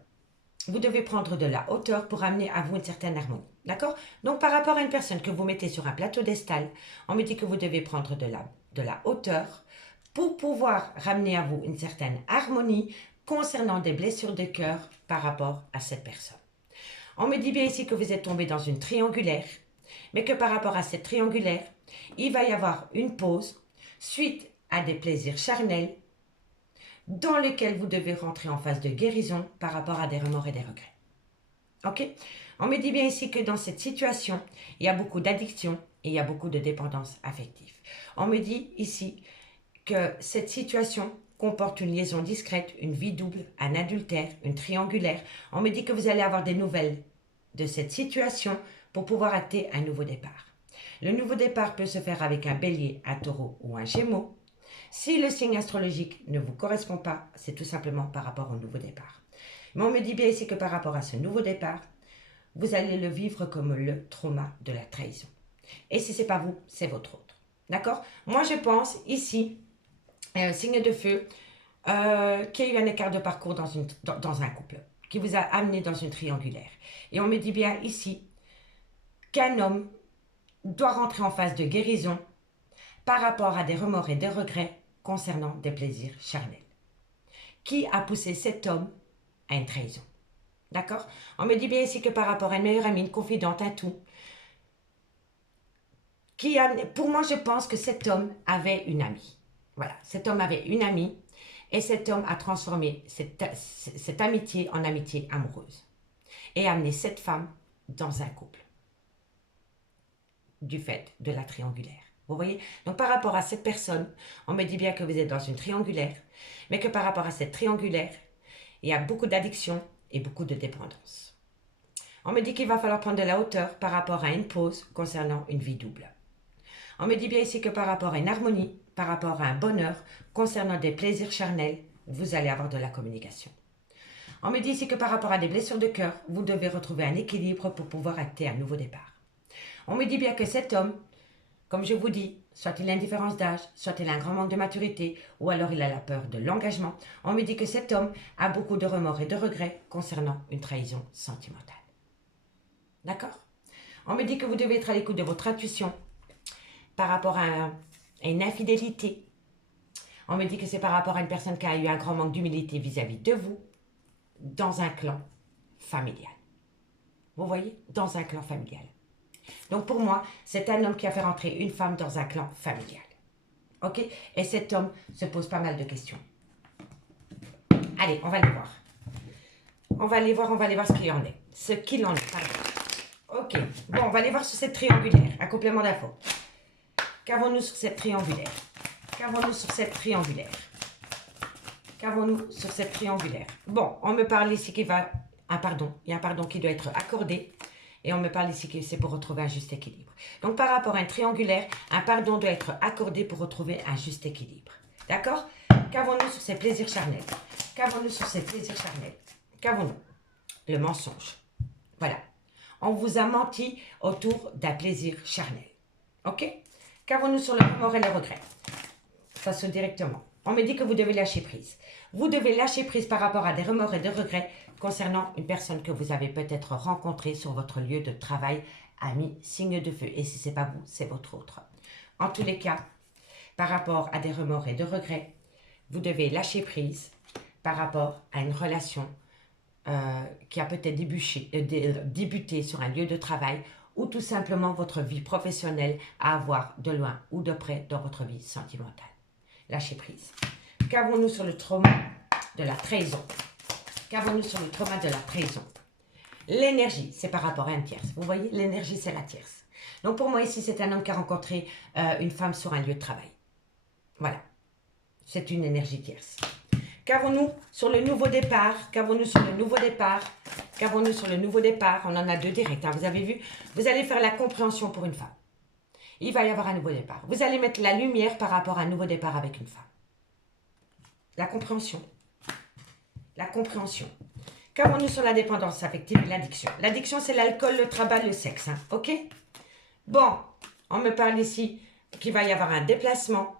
vous devez prendre de la hauteur pour amener à vous une certaine harmonie. D'accord? Donc, par rapport à une personne que vous mettez sur un plateau d'estal, on me dit que vous devez prendre de la hauteur pour pouvoir ramener à vous une certaine harmonie concernant des blessures de cœur par rapport à cette personne. On me dit bien ici que vous êtes tombé dans une triangulaire, mais que par rapport à cette triangulaire, il va y avoir une pause suite à des plaisirs charnels dans lesquels vous devez rentrer en phase de guérison par rapport à des remords et des regrets. Ok? On me dit bien ici que dans cette situation, il y a beaucoup d'addiction et il y a beaucoup de dépendance affective. On me dit ici que cette situation comporte une liaison discrète, une vie double, un adultère, une triangulaire. On me dit que vous allez avoir des nouvelles de cette situation pour pouvoir acter un nouveau départ. Le nouveau départ peut se faire avec un bélier, un taureau ou un gémeaux. Si le signe astrologique ne vous correspond pas, c'est tout simplement par rapport au nouveau départ. Mais on me dit bien ici que par rapport à ce nouveau départ, vous allez le vivre comme le trauma de la trahison. Et si ce n'est pas vous, c'est votre autre. D'accord? Moi, je pense ici, signe de feu, qu'il y a eu un écart de parcours dans un couple, qui vous a amené dans une triangulaire. Et on me dit bien ici qu'un homme doit rentrer en phase de guérison par rapport à des remords et des regrets concernant des plaisirs charnels. Qui a poussé cet homme à une trahison? D'accord? On me dit bien ici que par rapport à une meilleure amie, une confidente, un tout, pour moi, je pense que cet homme avait une amie. Voilà, cet homme avait une amie et cet homme a transformé cette amitié en amitié amoureuse et a amené cette femme dans un couple du fait de la triangulaire. Vous voyez? Donc par rapport à cette personne, on me dit bien que vous êtes dans une triangulaire, mais que par rapport à cette triangulaire, il y a beaucoup d'addiction et beaucoup de dépendance. On me dit qu'il va falloir prendre de la hauteur par rapport à une pause concernant une vie double. On me dit bien ici que par rapport à une harmonie, par rapport à un bonheur, concernant des plaisirs charnels, vous allez avoir de la communication. On me dit ici que par rapport à des blessures de cœur, vous devez retrouver un équilibre pour pouvoir acter un nouveau départ. On me dit bien que cet homme, comme je vous dis, soit il a une différence d'âge, soit il a un grand manque de maturité, ou alors il a la peur de l'engagement. On me dit que cet homme a beaucoup de remords et de regrets concernant une trahison sentimentale. D'accord? On me dit que vous devez être à l'écoute de votre intuition par rapport à une infidélité. On me dit que c'est par rapport à une personne qui a eu un grand manque d'humilité vis-à-vis de vous dans un clan familial. Vous voyez? Dans un clan familial. Donc pour moi, c'est un homme qui a fait rentrer une femme dans un clan familial. Ok? Et cet homme se pose pas mal de questions. Allez, on va les voir. On va aller voir ce qu'il en est. Ce qu'il en est, pardon. Ok, bon, on va aller voir sur cette triangulaire. Un complément d'info. Qu'avons-nous sur cette triangulaire? Qu'avons-nous sur cette triangulaire? Qu'avons-nous sur cette triangulaire? Bon, on me parle ici qu'il va... Ah pardon, il y a un pardon qui doit être accordé. Et on me parle ici que c'est pour retrouver un juste équilibre. Donc par rapport à un triangulaire, un pardon doit être accordé pour retrouver un juste équilibre. D'accord? Qu'avons-nous sur ces plaisirs charnels? Qu'avons-nous sur ces plaisirs charnels? Qu'avons-nous? Le mensonge. Voilà. On vous a menti autour d'un plaisir charnel. Ok? Qu'avons-nous sur le remords et le regret? Ça saute directement. On me dit que vous devez lâcher prise. Vous devez lâcher prise par rapport à des remords et des regrets concernant une personne que vous avez peut-être rencontrée sur votre lieu de travail, ami, signe de feu. Et si ce n'est pas vous, c'est votre autre. En tous les cas, par rapport à des remords et de regrets, vous devez lâcher prise par rapport à une relation qui a peut-être débuté sur un lieu de travail ou tout simplement votre vie professionnelle à avoir de loin ou de près dans votre vie sentimentale. Lâchez prise. Qu'avons-nous sur le trauma de la trahison? Qu'avons-nous sur le trauma de la trahison? L'énergie, c'est par rapport à une tierce. Vous voyez, l'énergie, c'est la tierce. Donc pour moi ici, c'est un homme qui a rencontré une femme sur un lieu de travail. Voilà. C'est une énergie tierce. Qu'avons-nous sur le nouveau départ? Qu'avons-nous sur le nouveau départ? Qu'avons-nous sur le nouveau départ? On en a deux directs, hein, vous avez vu? Vous allez faire la compréhension pour une femme. Il va y avoir un nouveau départ. Vous allez mettre la lumière par rapport à un nouveau départ avec une femme. La compréhension. La compréhension. Qu'avons-nous sur la dépendance affective et l'addiction? L'addiction, c'est l'alcool, le tabac, le sexe. Hein, ok? Bon, on me parle ici qu'il va y avoir un déplacement.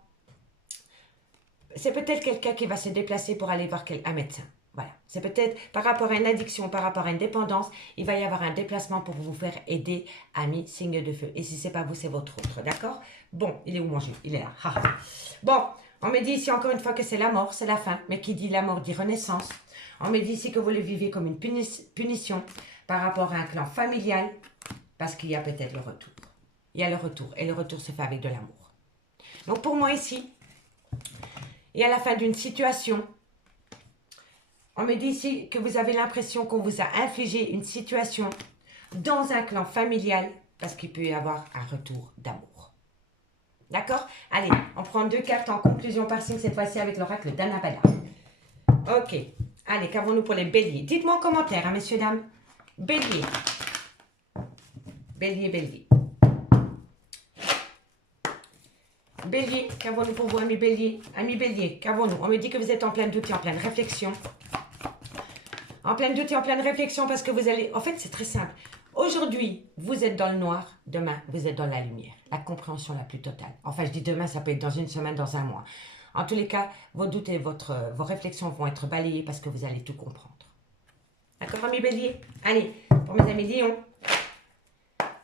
C'est peut-être quelqu'un qui va se déplacer pour aller voir un médecin. Voilà. C'est peut-être par rapport à une addiction, par rapport à une dépendance, il va y avoir un déplacement pour vous faire aider, amis, signe de feu. Et si ce n'est pas vous, c'est votre autre. D'accord? Bon, il est où mon jus? Il est là. Ha. Bon, On me dit ici encore une fois que c'est la mort, c'est la fin. Mais qui dit la mort dit renaissance. On me dit ici que vous le vivez comme une punition par rapport à un clan familial. Parce qu'il y a peut-être le retour. Il y a le retour. Et le retour se fait avec de l'amour. Donc pour moi ici, et à la fin d'une situation, on me dit ici que vous avez l'impression qu'on vous a infligé une situation dans un clan familial parce qu'il peut y avoir un retour d'amour. D'accord? Allez, on prend 2 cartes en conclusion par signe, cette fois-ci avec l'oracle d'Annabella. Ok. Allez, qu'avons-nous pour les béliers? Dites-moi en commentaire, hein, messieurs, dames. Bélier. Bélier, bélier. Bélier, qu'avons-nous pour vous, amis bélier? Amis bélier, qu'avons-nous? On me dit que vous êtes en plein doute et en pleine réflexion. En pleine doute et en pleine réflexion parce que vous allez... En fait, c'est très simple. Aujourd'hui, vous êtes dans le noir. Demain, vous êtes dans la lumière. La compréhension la plus totale. Enfin, je dis demain, ça peut être dans une semaine, dans un mois. En tous les cas, vos doutes et vos réflexions vont être balayées parce que vous allez tout comprendre. D'accord, amis bélier? Allez, pour mes amis lions.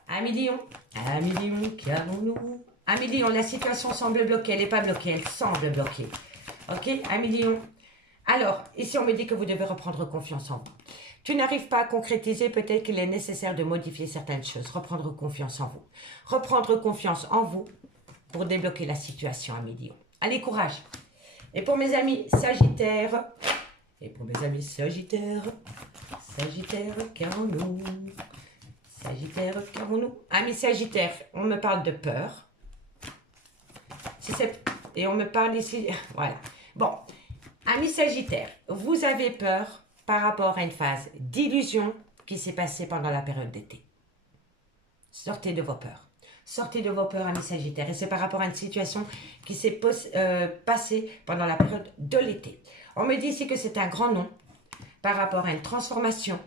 Amis lions. Amis lions, qu'avons-nous? Amis lions, la situation semble bloquée. Elle n'est pas bloquée, elle semble bloquée. Ok, amis lions. Alors, ici, on me dit que vous devez reprendre confiance en vous. Tu n'arrives pas à concrétiser, peut-être qu'il est nécessaire de modifier certaines choses. Reprendre confiance en vous. Reprendre confiance en vous pour débloquer la situation, amis lions. Allez, courage. Et pour mes amis sagittaires, Sagittaire, qu'avons-nous? Sagittaire, qu'avons-nous? Amis sagittaires, on me parle de peur. Et on me parle ici, voilà. Bon, amis sagittaires, vous avez peur par rapport à une phase d'illusion qui s'est passée pendant la période d'été. Sortez de vos peurs. Sortez de vos peurs, amis sagittaires. Et c'est par rapport à une situation qui s'est passée pendant la période de l'été. On me dit ici que c'est un grand nom par rapport à une transformation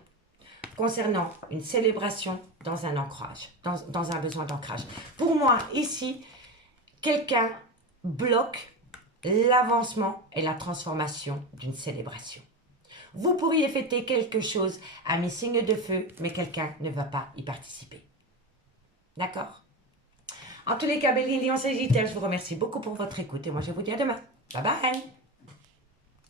concernant une célébration dans un ancrage, dans un besoin d'ancrage. Pour moi, ici, quelqu'un bloque l'avancement et la transformation d'une célébration. Vous pourriez fêter quelque chose à mes signes de feu, mais quelqu'un ne va pas y participer. D'accord? En tous les cas, Bélier, Lion, Sagittaire, je vous remercie beaucoup pour votre écoute et moi je vous dis à demain. Bye bye!